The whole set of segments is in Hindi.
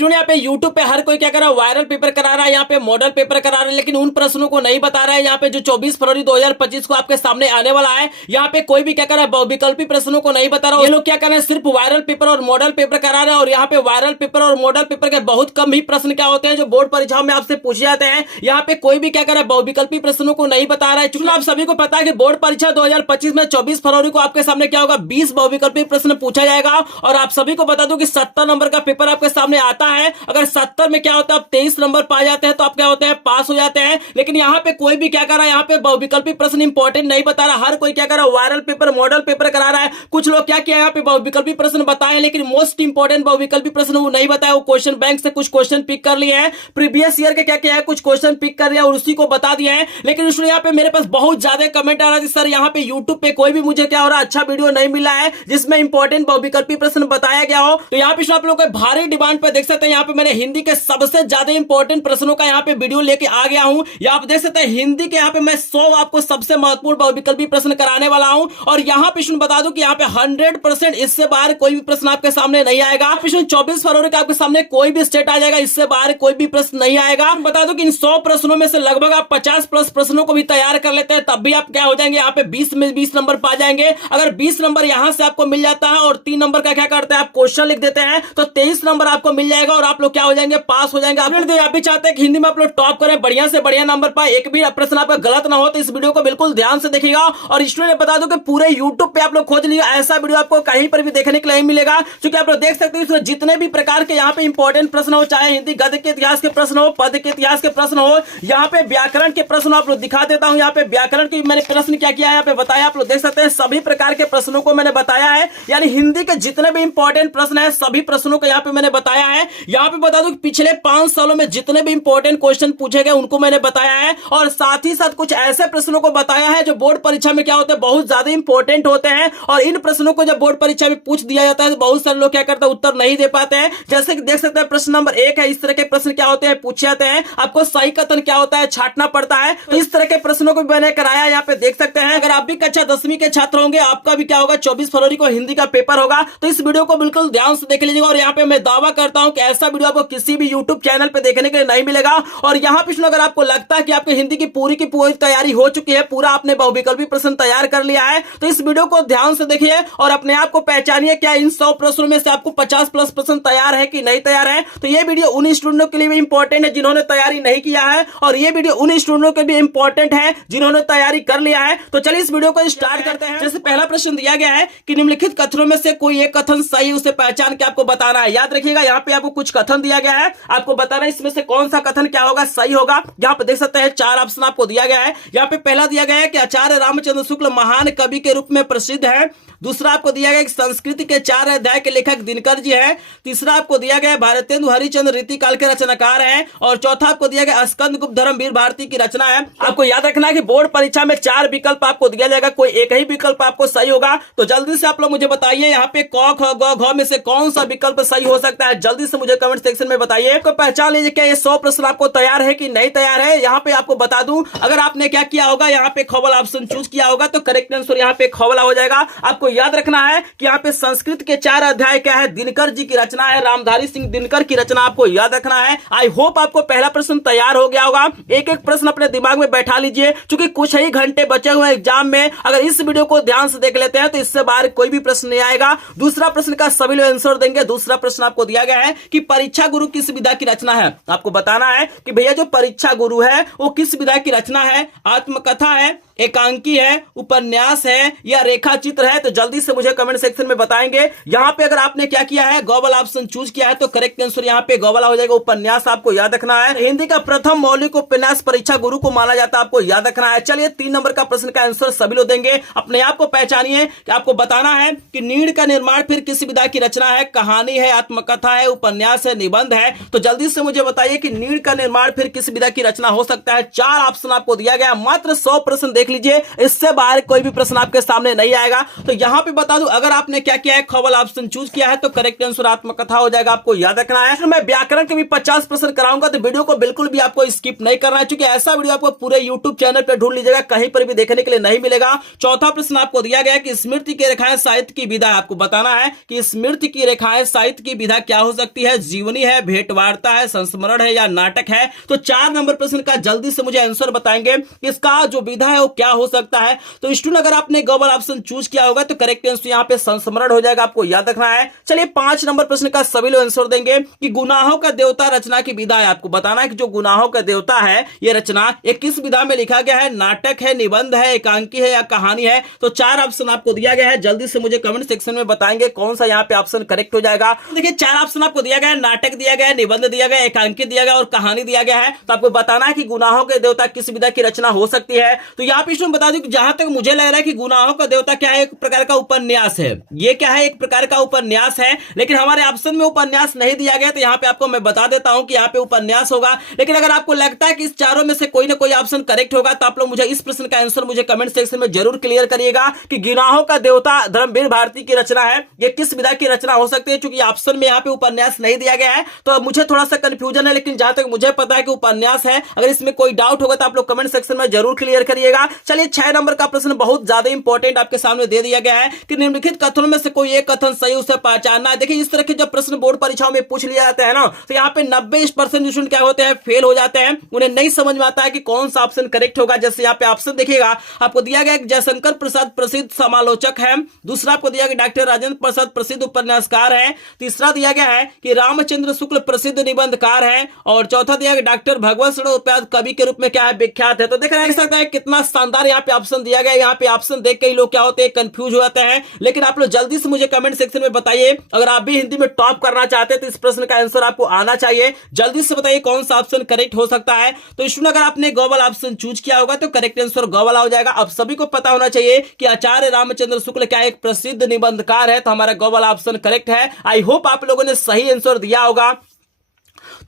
यहाँ पे यूट्यूब पे हर कोई क्या कर रहा है, वायरल पेपर करा रहा है, यहाँ पे मॉडल पेपर करा रहा है, लेकिन उन प्रश्नों को नहीं बता रहा है। यहाँ पे जो 24 फरवरी 2025 को आपके सामने आने वाला है, यहाँ पे कोई भी क्या कर रहा है, बहुविकल्पी प्रश्नों को नहीं बता रहा है। ये लोग क्या कर रहे हैं, सिर्फ वायरल पेपर और मॉडल पेपर करा रहे हैं। और यहाँ पे वायरल पेपर और मॉडल पेपर के बहुत कम ही प्रश्न क्या होते हैं जो बोर्ड परीक्षाओं में आपसे पूछे जाते हैं। यहाँ पे कोई भी क्या कर रहा है, बहुविकल्पी प्रश्नों को नहीं बता रहा है। चूंकि आप सभी को पता है कि बोर्ड परीक्षा 2025 में 24 फरवरी को आपके सामने क्या होगा, 20 बहुविकल्पी प्रश्न पूछा जाएगा। और आप सभी को बता दूं कि 70 नंबर का पेपर आपके सामने आता है। अगर 70 में क्या होता है, आप 23 नंबर पा जाते हैं तो आप क्या होते हैं, पास हो जाते हैं। लेकिन यहाँ पे कोई भी क्या कर रहा है, यहाँ पे बहुविकल्पी प्रश्न इंपॉर्टेंट नहीं बता रहा। हर कोई क्या कर रहा है, वायरल पेपर मॉडल पेपर करा रहा है। कुछ लोग क्या किया, यहाँ पे बहुविकल्पी प्रश्न बताए, लेकिन मोस्ट इंपॉर्टेंट बहुविकल्पी प्रश्न वो नहीं बताया। वो क्वेश्चन बैंक से कुछ क्वेश्चन पिक कर लिए हैं, प्रीवियस ईयर के क्या किया है, कुछ क्वेश्चन पिक कर लिया और उसी को बता दिया है। लेकिन इसलिए यहाँ पे मेरे पास बहुत ज्यादा कमेंट आ रहा है, सर यहाँ पे यूट्यूब पे कोई भी मुझे क्या हो रहा है, अच्छा वीडियो नहीं मिला है जिसमें इंपॉर्टेंट बहुविकल्पी प्रश्न बताया गया हो। तो यहाँ पे आप लोग भारी डिमांड पे देख सकते हैं, यहाँ पे मैंने हिंदी के सबसे ज्यादा इंपॉर्टेंट प्रश्नों का यहाँ पे वीडियो लेके आ गया हूं। यहाँ आप देख सकते हैं हिंदी के यहाँ पे मैं 100 आपको सबसे महत्वपूर्ण बहुविकल्पी प्रश्न कराने वाला हूं। और यहाँ पे बता दूं कि यहाँ पे 100% इससे बाहर कोई भी प्रश्न आपके सामने नहीं आएगा। 24 फरवरी का आपके सामने कोई भी स्टेट आ जाएगा, इससे बाहर कोई भी प्रश्न नहीं आएगा। बता दूं कि इन 100 प्रश्नों में से लगभग आप 50 प्लस प्रश्नों को भी तैयार कर लेते हैं, तब भी आप क्या हो जाएंगे, यहाँ पे 20 में 20 नंबर पा जाएंगे। अगर 20 नंबर यहां से आपको मिल जाता है और 3 नंबर का क्या करते हैं, आप क्वेश्चन लिख देते हैं, तो 23 नंबर आपको मिल जाएगा और आप लोग क्या हो जाएंगे, पास हो जाएंगे। आप भी चाहते हैं कि हिंदी में आप लोग टॉप करें, बढ़िया से बढ़िया नंबर पाए, एक भी प्रश्न आपका गलत ना हो, तो इस वीडियो को बिल्कुल ध्यान से देखिएगा। और स्टूडेंट बता दूं कि पूरे यूट्यूब पे आप लोग खोज लीजिए, ऐसा वीडियो आपको कहीं पर भी देखने के लिए नहीं मिलेगा। क्योंकि आप लोग देख सकते हैं इसमें जितने भी प्रकार के यहाँ पे इंपॉर्टेंट प्रश्न हो, चाहे हिंदी गद्य के इतिहास के प्रश्न हो, पद के इतिहास के प्रश्न हो, यहाँ पे व्याकरण के प्रश्न आप लोग दिखा देता हूँ। यहाँ पे व्याकरण की मैंने प्रश्न क्या किया है, यहाँ पे बताया, आप लोग देख सकते हैं सभी प्रकार के प्रश्नों को मैंने बताया है। यानी हिंदी के जितने भी इंपॉर्टेंट प्रश्न है सभी प्रश्नों को यहाँ पे मैंने बताया है। यहाँ पे बता दूं कि पिछले 5 सालों में जितने भी इंपॉर्टेंट क्वेश्चन पूछे गए उनको मैंने बताया है। और साथ ही साथ कुछ ऐसे प्रश्नों को बताया है जो बोर्ड परीक्षा में क्या होते हैं, बहुत ज्यादा इंपॉर्टेंट होते हैं। और इन प्रश्नों को जब बोर्ड परीक्षा में पूछ दिया जाता है तो बहुत सारे लोग क्या करते हैं, उत्तर नहीं दे पाते हैं। जैसे कि देख सकते हैं प्रश्न नंबर 1 है, इस तरह के प्रश्न क्या होते हैं, पूछे जाते हैं। आपको सही कथन क्या होता है छांटना पड़ता है। तो इस तरह के प्रश्नों को मैंने कराया, यहाँ पे देख सकते हैं। अगर आप भी कक्षा 10वीं के छात्र होंगे, आपका भी क्या होगा, 24 फरवरी को हिंदी का पेपर होगा, तो इस वीडियो को बिल्कुल ध्यान से देख लीजिएगा। और यहाँ पे मैं दावा करता हूं कि ऐसा वीडियो आपको किसी भी यूट्यूब चैनल पे देखने के लिए नहीं मिलेगा। और यहाँ पे अगर आपको लगता है कि आपकी हिंदी की पूरी तैयारी हो चुकी है, पूरा आपने बहुविकल्पी प्रश्न तैयार कर लिया है, तो इस वीडियो को ध्यान से देखिए और अपने आप को पहचानिए, क्या इन 100 प्रश्नों में से आपको 50 प्लस प्रश्न तैयार है कि नहीं तैयार है। तो ये वीडियो उन स्टूडेंटों के लिए भी इंपॉर्टेंट है जिन्होंने तैयारी नहीं किया है, और ये वीडियो उन स्टूडेंटों के भी इंपॉर्टेंट है जिन्होंने तैयारी कर लिया है। तो चलिए इस वीडियो को स्टार्ट करते हैं। जैसे पहला प्रश्न दिया गया है कि निम्नलिखित कथनों में से कोई एक कथन सही, उसे पहचान के आपको बताना है। याद रखिएगा, यहाँ पे आपको कुछ कथन दिया गया है, आपको बताना है इसमें से कौन सा कथन क्या होगा, सही होगा। यहाँ पे देख सकते हैं 4 ऑप्शन आपको दिया गया है। यहाँ पे पहला दिया गया है कि आचार्य रामचंद्र शुक्ल महान कवि के रूप में प्रसिद्ध है। दूसरा आपको दिया गया कि संस्कृति के 4 अध्याय के लेखक दिनकर जी हैं। तीसरा आपको दिया गया भारतेंदु हरिश्चंद्र रीतिकाल के रचनाकार हैं। और चौथा आपको दिया गया स्कंद गुप्त धर्मवीर भारती की रचना है। आपको याद रखना है कि बोर्ड परीक्षा में 4 विकल्प आपको दिया जाएगा, कोई एक ही विकल्प आपको सही होगा। तो जल्दी से आप लोग मुझे बताइए, यहाँ पे क ख ग घ में से कौन सा विकल्प सही हो सकता है, जल्दी से मुझे कमेंट सेक्शन में बताइए। आपको पहचान लीजिए क्या ये 100 प्रश्न आपको तैयार है कि नहीं तैयार है। यहाँ पे आपको बता दूं, अगर आपने क्या किया होगा, यहाँ पे ख वाला ऑप्शन चूज किया होगा तो करेक्ट आंसर यहाँ पे ख वाला हो जाएगा। आपको याद रखना है कि यहाँ पे संस्कृत के 4 अध्याय क्या है, दिनकर जी की रचना है, रामधारी सिंह दिनकर की रचना आपको याद रखना है। आई होप आपको पहला प्रश्न तैयार हो गया होगा। एक एक प्रश्न अपने दिमाग में बैठा लीजिए, क्योंकि कुछ ही घंटे बचे हुए एग्जाम में। अगर इस वीडियो को ध्यान से देख लेते हैं तो इससे बाहर कोई भी प्रश्न नहीं आएगा। दूसरा प्रश्न का सभी लोग आंसर देंगे। दूसरा प्रश्न आपको दिया गया है कि परीक्षा गुरु किस विधा की रचना है। आपको बताना है कि भैया जो परीक्षा गुरु है वो किस विधा की रचना है, आत्मकथा है, एकांकी है, उपन्यास है या रेखा चित्र है। तो जल्दी से मुझे कमेंट सेक्शन में बताएंगे। यहाँ पे अगर आपने क्या किया है, गौ वाला ऑप्शन चूज किया है तो करेक्ट आंसर यहाँ पे गौ वाला हो जाएगा। उपन्यास आपको याद रखना है। हिंदी का प्रथम मौलिक उपन्यास परीक्षा गुरु को माना जाता है, आपको याद रखना है। चलिए 3 नंबर का प्रश्न का आंसर सभी लोग देंगे। अपने आप को पहचानिए कि आपको बताना है कि नीड़ का निर्माण फिर किस विधा की रचना है, कहानी है, आत्मकथा है, उपन्यास है, निबंध है। तो जल्दी से मुझे बताइए कि नीड़ का निर्माण फिर किस विधा की रचना हो सकता है। 4 ऑप्शन आपको दिया गया, मात्र 100 प्रश्न देख लीजिए, इससे बाहर कोई भी प्रश्न आपके सामने नहीं आएगा। तो यहाँ पे बता दूं, अगर आपने क्या किया है, ख वाला ऑप्शन चूज किया है तो करेक्ट आंसर आत्मकथा हो जाएगा, आपको याद रखना है। तो मैं व्याकरण के भी 50% कराऊंगा, तो वीडियो को बिल्कुल भी आपको स्किप नहीं करना है, क्योंकि ऐसा वीडियो आपको पूरे यूट्यूब चैनल पे ढूंढ लीजिएगा, कहीं पर भी देखने के लिए नहीं मिलेगा। चौथा प्रश्न आपको दिया गया कि स्मृति की रेखाएं साहित्य की विधा, आपको बताना है कि स्मृति की रेखाएं साहित्य की विधा क्या हो सकती है, जीवनी है, भेंटवार्ता है, संस्मरण है या नाटक है। तो 4 नंबर प्रश्न का जल्दी से मुझे आंसर बताएंगे, इसका जो विधा है वो क्या हो सकता है। तो स्टूडेंट अगर आपने गवर्नर ऑप्शन चूज किया होगा तो करेक्ट आंसर यहाँ पे संस्मरण हो जाएगा, आपको याद रखना है। चलिए 5 नंबर प्रश्न का सभी लोग आंसर देंगे कि गुनाहों का देवता रचना की विधा है, आपको बताना है कि जो गुनाहों का देवता है ये रचना एक किस विधा में लिखा गया है, नाटक है, निबंध है, एकांकी है या कहानी है। तो 4 ऑप्शन आपको दिया गया है, जल्दी से मुझे कमेंट सेक्शन में बताएंगे कौन सा यहाँ पे ऑप्शन करेक्ट हो जाएगा। देखिए 4 ऑप्शन आपको दिया गया है, नाटक दिया गया है, निबंध दिया गया है, एकांकी दिया गया और कहानी दिया गया है। तो आपको बताना है कि गुनाहों के देवता किस विधा की रचना हो सकती है। तो यहाँ पे बता दूं कि जहां तक मुझे लग रहा है कि गुनाहों का देवता क्या है, एक प्रकार का उपन्यास है, ये क्या है, एक प्रकार का उपन्यास है, लेकिन हमारे ऑप्शन में उपन्यास नहीं दिया गया, तो यहाँ पे आपको मैं बता देता हूं कि यहाँ पे उपन्यास होगा। लेकिन अगर आपको लगता है कि इस चारों में से कोई ना कोई ऑप्शन करेक्ट होगा तो आप लोग मुझे इस प्रश्न का आंसर मुझे कमेंट सेक्शन में जरूर क्लियर करिएगा कि गुनाहों का देवता धर्मवीर भारती की रचना है, ये किस विधा की रचना हो सकती है। चूंकि ऑप्शन में यहाँ पे उपन्यास नहीं दिया गया है तो मुझे थोड़ा सा कंफ्यूजन है, लेकिन जहां तक मुझे पता है कि उपन्यास है। अगर इसमें कोई डाउट होगा तो आप लोग कमेंट सेक्शन में जरूर क्लियर करिएगा। चलिए 6 नंबर का प्रश्न बहुत ज्यादा इंपॉर्टेंट आपके सामने दे दिया गया है कि निम्नलिखित कथनों में से कोई एक कथन सही, उसे पहचानना है। देखिए इस तरह के जब प्रश्न बोर्ड परीक्षाओं में पूछ लिया जाता है ना, तो यहाँ पे 90% स्टूडेंट क्या होते हैं, फेल हो जाते हैं, उन्हें नहीं समझ में आता है कि कौन सा ऑप्शन करेक्ट होगा। जैसे यहाँ पे ऑप्शन देखिएगा, आपको दिया गया जयशंकर प्रसाद प्रसिद्ध समालोचक है, दूसरा आपको दिया गया डॉक्टर राजेंद्र प्रसाद प्रसिद्ध उपन्यासकार है, तीसरा दिया गया है कि रामचंद्र शुक्ल प्रसिद्ध निबंधकार है, और चौथा दिया गया डॉक्टर भगवत शरण उपाध्याय कवि के रूप में क्या है, विख्यात है। तो देख सकता है कितना शानदार यहाँ पे ऑप्शन दिया गया। यहाँ पे ऑप्शन देख के ही लोग क्या होते हैं, कंफ्यूज हो जाते हैं। लेकिन आप लोग जल्दी से मुझे कमेंट सेक्शन में बताइए, अगर आप भी हिंदी में टॉप करना चाहते हैं तो इस प्रश्न का आंसर आपको आना चाहिए। जल्दी से बताइए कौन सा ऑप्शन करेक्ट हो सकता है। तो स्टूडेंट अगर आपने ग वाला ऑप्शन चूज किया होगा तो करेक्ट आंसर ग वाला हो जाएगा। अब सभी को पता होना चाहिए कि आचार्य रामचंद्र शुक्ल क्या एक प्रसिद्ध निबंधकार है, तो हमारा ग वाला ऑप्शन करेक्ट है। आई होप आप लोगों ने सही आंसर दिया होगा।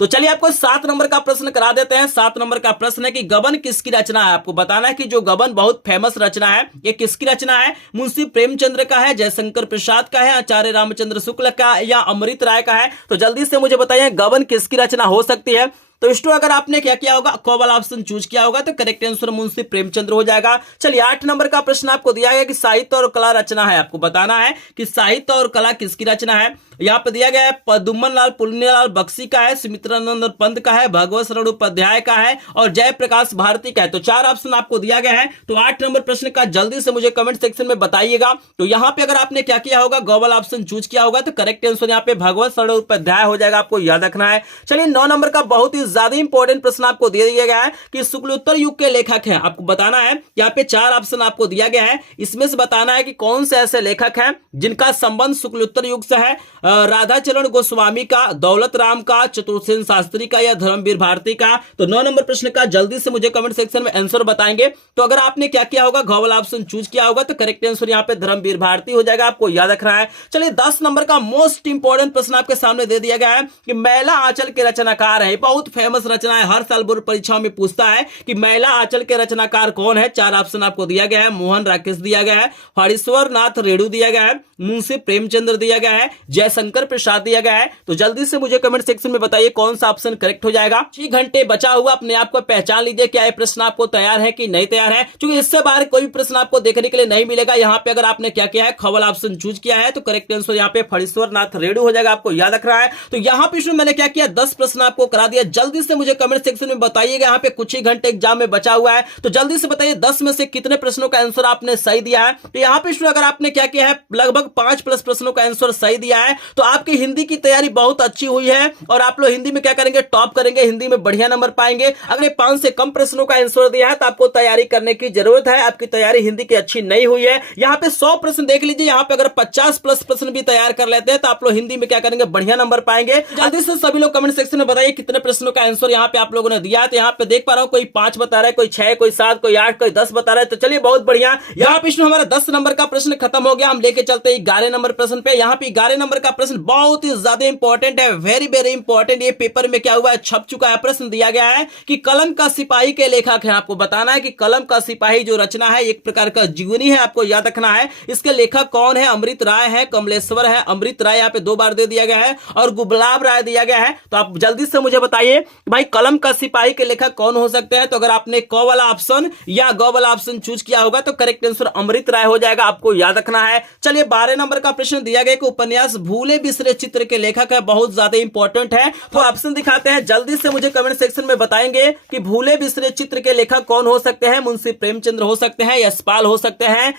तो चलिए आपको 7 नंबर का प्रश्न करा देते हैं। 7 नंबर का प्रश्न है कि गबन किसकी रचना है। आपको बताना है कि जो गबन बहुत फेमस रचना है ये किसकी रचना है, मुंशी प्रेमचंद्र का है, जयशंकर प्रसाद का है, आचार्य रामचंद्र शुक्ल का या अमृत राय का है। तो जल्दी से मुझे बताइए गबन किसकी रचना हो सकती है। तो स्टूडेंट अगर आपने क्या किया होगा, क वाला ऑप्शन चूज किया होगा तो करेक्ट आंसर मुंशी प्रेमचंद्र हो जाएगा। चलिए 8 नंबर का प्रश्न आपको दिया गया कि साहित्य और कला रचना है। आपको बताना है कि साहित्य और कला किसकी रचना है। यहाँ पे दिया गया है पदुमन लाल पुण्यलाल बख्शी का है, सुमित्रानंद पंत का है, भगवत शरण उपाध्याय का है और जयप्रकाश भारती का है। तो 4 ऑप्शन आपको दिया गया है। तो 8 नंबर प्रश्न का जल्दी से मुझे कमेंट सेक्शन में बताइएगा। तो यहाँ पे अगर आपने क्या किया होगा, ग वाला ऑप्शन चूज किया होगा तो करेक्ट आंसर यहाँ पे भगवत शरण उपाध्याय हो जाएगा, आपको याद रखना है। चलिए 9 नंबर का बहुत ही ज्यादा इंपॉर्टेंट प्रश्न आपको दे दिया गया है कि शुक्लोत्तर युग के लेखक हैं। आपको बताना है, यहाँ पे 4 ऑप्शन आपको दिया गया है, इसमें से बताना है कि कौन से ऐसे लेखक हैं जिनका संबंध शुक्लोत्तर युग से है। राधाचरण गोस्वामी का, दौलत राम का, चतुर्सेन शास्त्री का या धर्मवीर भारती का। तो 9 नंबर प्रश्न का जल्दी से मुझे कमेंट सेक्शन में आंसर बताएंगे। तो अगर आपने क्या किया होगा, ग वाला ऑप्शन चूज किया होगा तो करेक्ट आंसर यहाँ पे धर्मवीर भारती हो जाएगा, आपको याद रखना है। चलिए 10 नंबर का मोस्ट इंपॉर्टेंट प्रश्न आपके सामने दे दिया गया है कि मैला आंचल के रचनाकार है, बहुत फेमस रचना है, हर साल बोर्ड परीक्षाओं में पूछता है कि मैला आंचल के रचनाकार कौन है। 4 ऑप्शन आपको दिया गया है, मोहन राकेश दिया गया है, हरीश्वर नाथ रेणु दिया गया है, मुंशी प्रेमचंद्र दिया गया है, जयशंकर प्रसाद दिया गया है। तो जल्दी से मुझे कमेंट सेक्शन में बताइए कौन सा ऑप्शन करेक्ट हो जाएगा। 6 घंटे बचा हुआ, अपने आप को पहचान लीजिए क्या ये प्रश्न आपको तैयार है कि नहीं तैयार है, क्योंकि इससे बाहर कोई भी प्रश्न आपको देखने के लिए नहीं मिलेगा। यहाँ पे अगर आपने क्या किया है, ख वाला ऑप्शन चूज किया है तो करेक्ट आंसर यहाँ पे हरीश्वर नाथ रेणु हो जाएगा, आपको याद रख रहा है। तो यहाँ पे मैंने क्या किया, 10 प्रश्न आपको करा दिया। जल्दी से मुझे कमेंट सेक्शन में बताइएगा, यहाँ पे कुछ ही घंटे एग्जाम में बचा हुआ है, तो जल्दी से बताइए 10 में से कितने प्रश्नों का आंसर आपने सही दिया है। तो यहाँ पे अगर आपने क्या किया है, लगभग 5+ प्रश्नों का आंसर सही दिया है, तो आपकी हिंदी की तैयारी बहुत अच्छी हुई है और आप लोग हिंदी में क्या करेंगे, टॉप करेंगे, हिंदी में बढ़िया नंबर पाएंगे। अगर 5 से कम प्रश्नों का आंसर दिया है तो आपको तैयारी करने की जरूरत है, आपकी तैयारी हिंदी की अच्छी नहीं हुई है। यहाँ पे 100 प्रश्न देख लीजिए, यहाँ पे अगर 50+ प्रश्न भी तैयार कर लेते हैं तो आप लोग हिंदी में क्या करेंगे, बढ़िया नंबर पाएंगे। जल्दी से सभी लोग कमेंट सेक्शन में बताइए कितने प्रश्नों का आंसर यहाँ पे आप लोगों ने दिया है। तो यहाँ पे देख पा रहा हूँ कोई 5 बता रहा है, कोई 6, कोई 7, कोई 8, कोई 10 बता रहा है। तो चलिए बहुत बढ़िया, यहाँ पे हमारा 10 नंबर का प्रश्न खत्म हो गया। हम लेके चलते हैं 11 नंबर प्रश्न पे। यहाँ पे 11 नंबर का प्रश्न बहुत ही ज्यादा इंपॉर्टेंट है, वेरी वेरी इंपॉर्टेंट। ये पेपर में क्या हुआ है, छप चुका है। प्रश्न दिया गया है कि कलम का सिपाही के लेखक है। आपको बताना है कि कलम का सिपाही जो रचना है एक प्रकार का जीवनी है, आपको याद रखना है। इसके लेखक कौन है, अमृत राय है, कमलेश्वर है। अमृत राय यहाँ पे 2 बार दे दिया गया है और गुलाब राय दिया गया है। तो आप जल्दी से मुझे बताइए भाई कलम का सिपाही के लेखक कौन हो सकते हैं। तो अगर आपने क वाला ऑप्शन या ग वाला ऑप्शन चूज किया होगा तो करेक्ट आंसर अमृत राय हो जाएगा, आपको याद रखना है। चलिए 12 नंबर का प्रश्न दिया गया कि उपन्यास भूले बिसरे चित्र के लेखक है, बहुत ज्यादा इंपॉर्टेंट है। तो ऑप्शन दिखाते हैं, जल्दी से मुझे कमेंट सेक्शन में बताएंगे कि भूले बिसरे चित्र के लेखक कौन हो सकते हैं। मुंशी प्रेमचंद्र हो सकते हैं, यशपाल हो सकते हैं,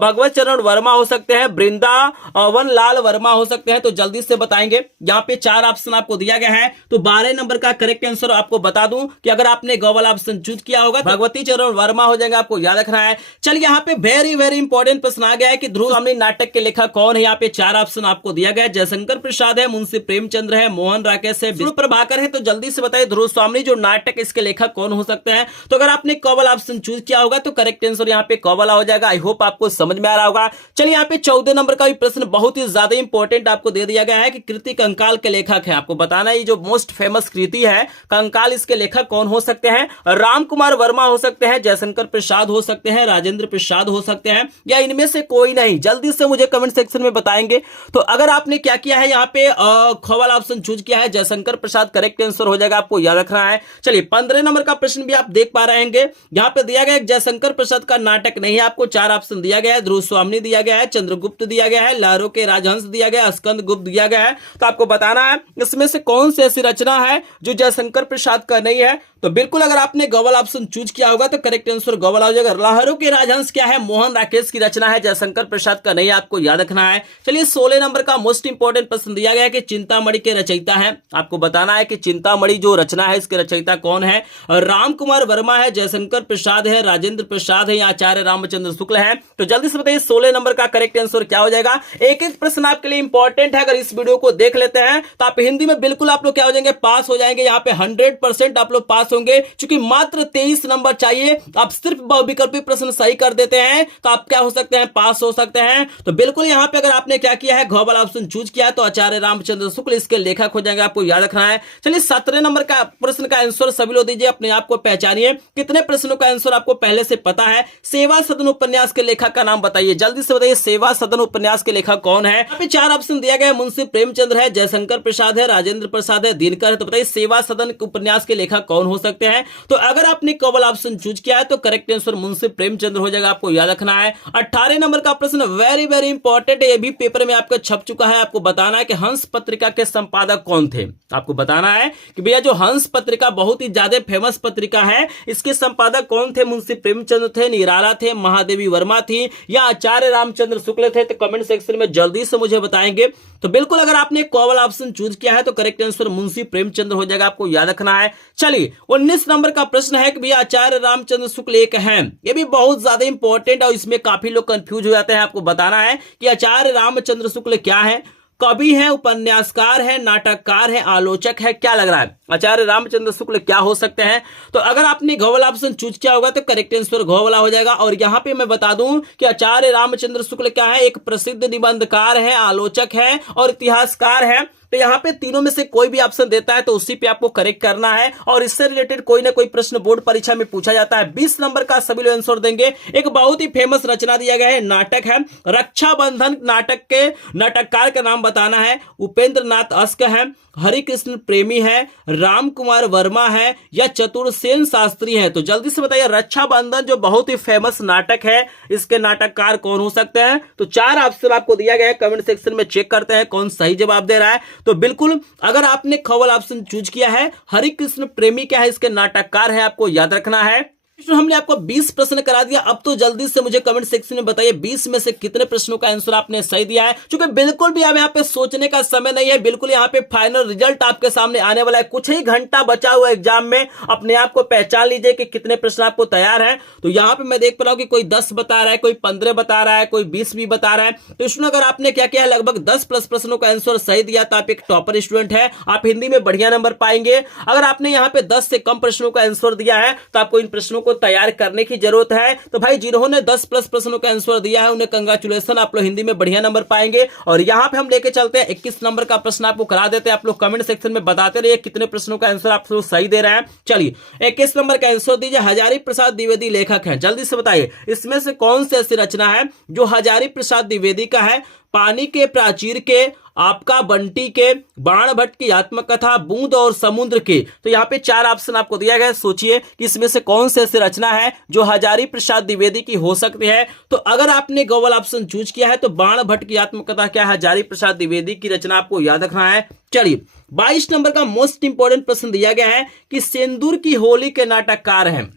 भगवत चरण वर्मा हो सकते हैं, वृंदावन लाल वर्मा हो सकते हैं। तो जल्दी से बताएंगे। यहाँ पे 4 ऑप्शन आपको दिया गया है। तो 12 नंबर का करेक्ट आंसर आपको बता दूं कि अगर आपने ग वाला ऑप्शन चूज किया होगा भगवती चरण वर्मा हो जाएगा, आपको याद रखना है। चलिए यहाँ पे वेरी वेरी इंपॉर्टेंट प्रश्न आ गया है कि ध्रुव स्वामी नाटक के लेखक कौन है। यहाँ पे 4 ऑप्शन आपको दिया गया है, जयशंकर प्रसाद है, मुंशी प्रेमचंद्र है, मोहन राकेश है, विष्णु प्रभाकर है। तो जल्दी से बताइए ध्रुव स्वामी जो नाटक इसके लेखक कौन हो सकते हैं। तो अगर आपने क वाला ऑप्शन चूज किया होगा तो करेक्ट आंसर यहाँ पे क वाला हो जाएगा। आई होप आपको समझ में आ रहा होगा। चलिए यहाँ पे 14 नंबर का भी प्रश्न बहुत ही ज्यादा इंपॉर्टेंट आपको दे दिया गया है कि कृति कंकाल के लेखक है। आपको बताना है जो मोस्ट फेमस कृति है कंकाल, इसके लेखक कौन हो सकते हैं। राम कुमार वर्मा हो सकते हैं, जयशंकर प्रसाद हो सकते हैं, राजेंद्र प्रसाद हो सकते हैं, या इनमें से कोई नहीं। जल्दी से मुझे कमेंट सेक्शन में बताएंगे। तो अगर आपने क्या किया है यहाँ पे ख वाला ऑप्शन चूज किया है, जयशंकर प्रसाद करेक्ट आंसर हो जाएगा, आपको याद रखना है। चलिए 15 नंबर का प्रश्न भी आप देख पा रहे हैं। यहाँ पे दिया गया है जयशंकर प्रसाद का नाटक नहीं है, आपको 4 ऑप्शन दिया गया है। ध्रुव स्वामी दिया गया है, चंद्रगुप्त दिया गया है, लहरों के राजहंस दिया गया है, स्कंद गुप्त दिया गया है। तो आपको बताना है इसमें से कौन सी ऐसी रचना है जो जयशंकर प्रसाद का नहीं है। तो बिल्कुल अगर आपने गवल ऑप्शन चूज किया होगा तो करेक्ट आंसर गवल हो जाएगा। लहरों के राजहंस क्या है, मोहन राकेश की रचना है, जयशंकर प्रसाद का नहीं है, आपको याद रखना है। चलिए 16 नंबर का मोस्ट इंपोर्टेंट प्रश्न दिया गया है कि चिंतामणि के रचयिता है। आपको बताना है कि चिंतामणि जो रचना है इसके रचयिता कौन है। राम कुमार वर्मा है, जयशंकर प्रसाद है, राजेंद्र प्रसाद है, या आचार्य रामचंद्र शुक्ल है। तो जल्दी से बताइए 16 नंबर का करेक्ट आंसर क्या हो जाएगा। एक एक प्रश्न आपके लिए इंपॉर्टेंट है, अगर इस वीडियो को देख लेते हैं तो आप हिंदी में बिल्कुल आप लोग क्या हो जाएंगे, पास हो जाएंगे। यहाँ पे 100% आप लोग पास होंगे, क्योंकि मात्र 23 नंबर चाहिए। आप सिर्फ बहुविकल्पी प्रश्न सही कर देते हैं तो आप क्या हो सकते हैं, पास हो सकते हैं। तो बिल्कुल यहाँ पे अगर आपने क्या किया है, घ वाला ऑप्शन चूज किया है तो आचार्य रामचंद्र शुक्ल इसके लेखक हो जाएंगे, आपको याद रखना है। चलिए 17 नंबर का प्रश्न का आंसर सभी लोग दीजिए, अपने आप को पहचानिए। कितने प्रश्नों का आंसर आपको पहले से पता है। सेवा सदन उपन्यास के लेखक का नाम बताइए, जल्दी से बताइए सेवा सदन उपन्यास के लेखक कौन है। यहाँ पे 4 ऑप्शन दिया गया है, मुंशी प्रेमचंद्र है, जयशंकर प्रसाद है, राजेंद्र प्रसाद है, दिनकर है। तो बताइए सेवा सदन उपन्यास के लेखक कौन हो सकते हैं। तो अगर आपने केवल ऑप्शन चूज किया है तो करेक्ट आंसर मुंशी प्रेमचंद्र हो जाएगा, आपको याद रखना है। 18 नंबर का प्रश्न वेरी वेरी इंपॉर्टेंट है, ये भी पेपर में आपका छप चुका है। आपको बताना है कि हंस पत्रिका के संपादक कौन थे। आपको बताना है कि भैया जो हंस पत्रिका बहुत ही ज्यादा फेमस पत्रिका है, इसके संपादक कौन थे। मुंशी प्रेमचंद्र थे, निराला थे, महादेवी वर्मा थी, या आचार्य रामचंद्र शुक्ल थे। तो कमेंट सेक्शन में जल्दी से मुझे बताएंगे। तो बिल्कुल अगर आपने केवल ऑप्शन चूज किया है तो करेक्ट आंसर मुंशी प्रेमचंद्र हो जाएगा, आपको याद रखना है। चलिए 19 नंबर का प्रश्न है कि भैया आचार्य रामचंद्र शुक्ल एक हैं, ये भी बहुत ज्यादा इंपॉर्टेंट और इसमें काफी लोग कंफ्यूज हो जाते हैं। आपको बताना है कि आचार्य रामचंद्र शुक्ल क्या है, कवि है, उपन्यासकार है, नाटककार है, आलोचक है, क्या लग रहा है आचार्य रामचंद्र शुक्ल क्या हो सकते हैं। तो अगर आपने घ वाला ऑप्शन चूज किया होगा तो करेक्ट आंसर घ वाला हो जाएगा। और यहाँ पे मैं बता दूं कि आचार्य रामचंद्र शुक्ल क्या है, एक प्रसिद्ध निबंधकार है, आलोचक है और इतिहासकार है। तो यहाँ पे तीनों में से कोई भी ऑप्शन देता है तो उसी पे आपको करेक्ट करना है, और इससे रिलेटेड कोई ना कोई प्रश्न बोर्ड परीक्षा में पूछा जाता है। 20 नंबर का सभी लोग आंसर देंगे। एक बहुत ही फेमस रचना दिया गया है, नाटक है रक्षाबंधन। नाटक के नाटककार का नाम बताना है, उपेंद्र नाथ अस्क है, हरिकृष्ण प्रेमी है, राम कुमार वर्मा है, या चतुर्सेन शास्त्री है। तो जल्दी से बताइए रक्षाबंधन जो बहुत ही फेमस नाटक है, इसके नाटककार कौन हो सकते हैं। तो 4 ऑप्शन आपको दिया गया है, कमेंट सेक्शन में चेक करते हैं कौन सही जवाब दे रहा है। तो बिल्कुल अगर आपने खवल ऑप्शन चूज किया है, हरिकृष्ण प्रेमी क्या है, इसके नाटककार है, आपको याद रखना है। हमने आपको 20 प्रश्न करा दिया। अब तो जल्दी से मुझे कमेंट सेक्शन में बताइए 20 में से कितने प्रश्नों का आंसर आपने सही दिया है। क्योंकि बिल्कुल भी अब यहाँ पे सोचने का समय नहीं है, बिल्कुल यहाँ पे फाइनल रिजल्ट आपके सामने आने वाला है। कुछ ही घंटा बचा हुआ एग्जाम में, अपने आप को पहचान लीजिए कि कितने प्रश्न आपको तैयार है। तो यहाँ पे मैं देख पा रहा हूँ कि कोई 10 बता रहा है, कोई 15 बता रहा है, कोई 20 भी बता रहा है। तो इसमें अगर आपने क्या किया है, लगभग 10 प्लस प्रश्नों का आंसर सही दिया तो आप एक टॉपर स्टूडेंट है, आप हिंदी में बढ़िया नंबर पाएंगे। अगर आपने यहाँ पे 10 से कम प्रश्नों का आंसर दिया है तो आपको इन प्रश्नों को तैयार करने की जरूरत है। तो भाई जिन्होंने 10 प्लस प्रश्नों का आंसर दिया है उन्हें कंग्रेचुलेशन, आप लोग हिंदी में बढ़िया नंबर पाएंगे। और यहाँ पे हम लेके चलते हैं 21 नंबर का प्रश्न आपको करा देते हैं। आप लोग कमेंट सेक्शन में बताते रहिए कितने प्रश्नों का आंसर आप लोग सही दे रहे हैं। चलिए 21 नंबर का आंसर दीजिए। हजारी प्रसाद द्विवेदी लेखक हैं, जल्दी से बताइए इसमें से कौन सी ऐसी रचना है जो हजारी प्रसाद द्विवेदी का है। पानी के प्राचीर के, आपका बंटी के, बाण भट्ट की आत्मकथा, बूंद और समुद्र के। तो यहाँ पे 4 ऑप्शन आपको दिया गया है, सोचिए कि इसमें से कौन से ऐसी रचना है जो हजारी प्रसाद द्विवेदी की हो सकती है। तो अगर आपने गलत ऑप्शन चूज किया है तो बाण भट्ट की आत्मकथा क्या है, हजारी प्रसाद द्विवेदी की रचना, आपको याद रखना है। चलिए 22 नंबर का मोस्ट इंपोर्टेंट प्रश्न दिया गया है कि सेंदूर की होली के नाटककार हैं।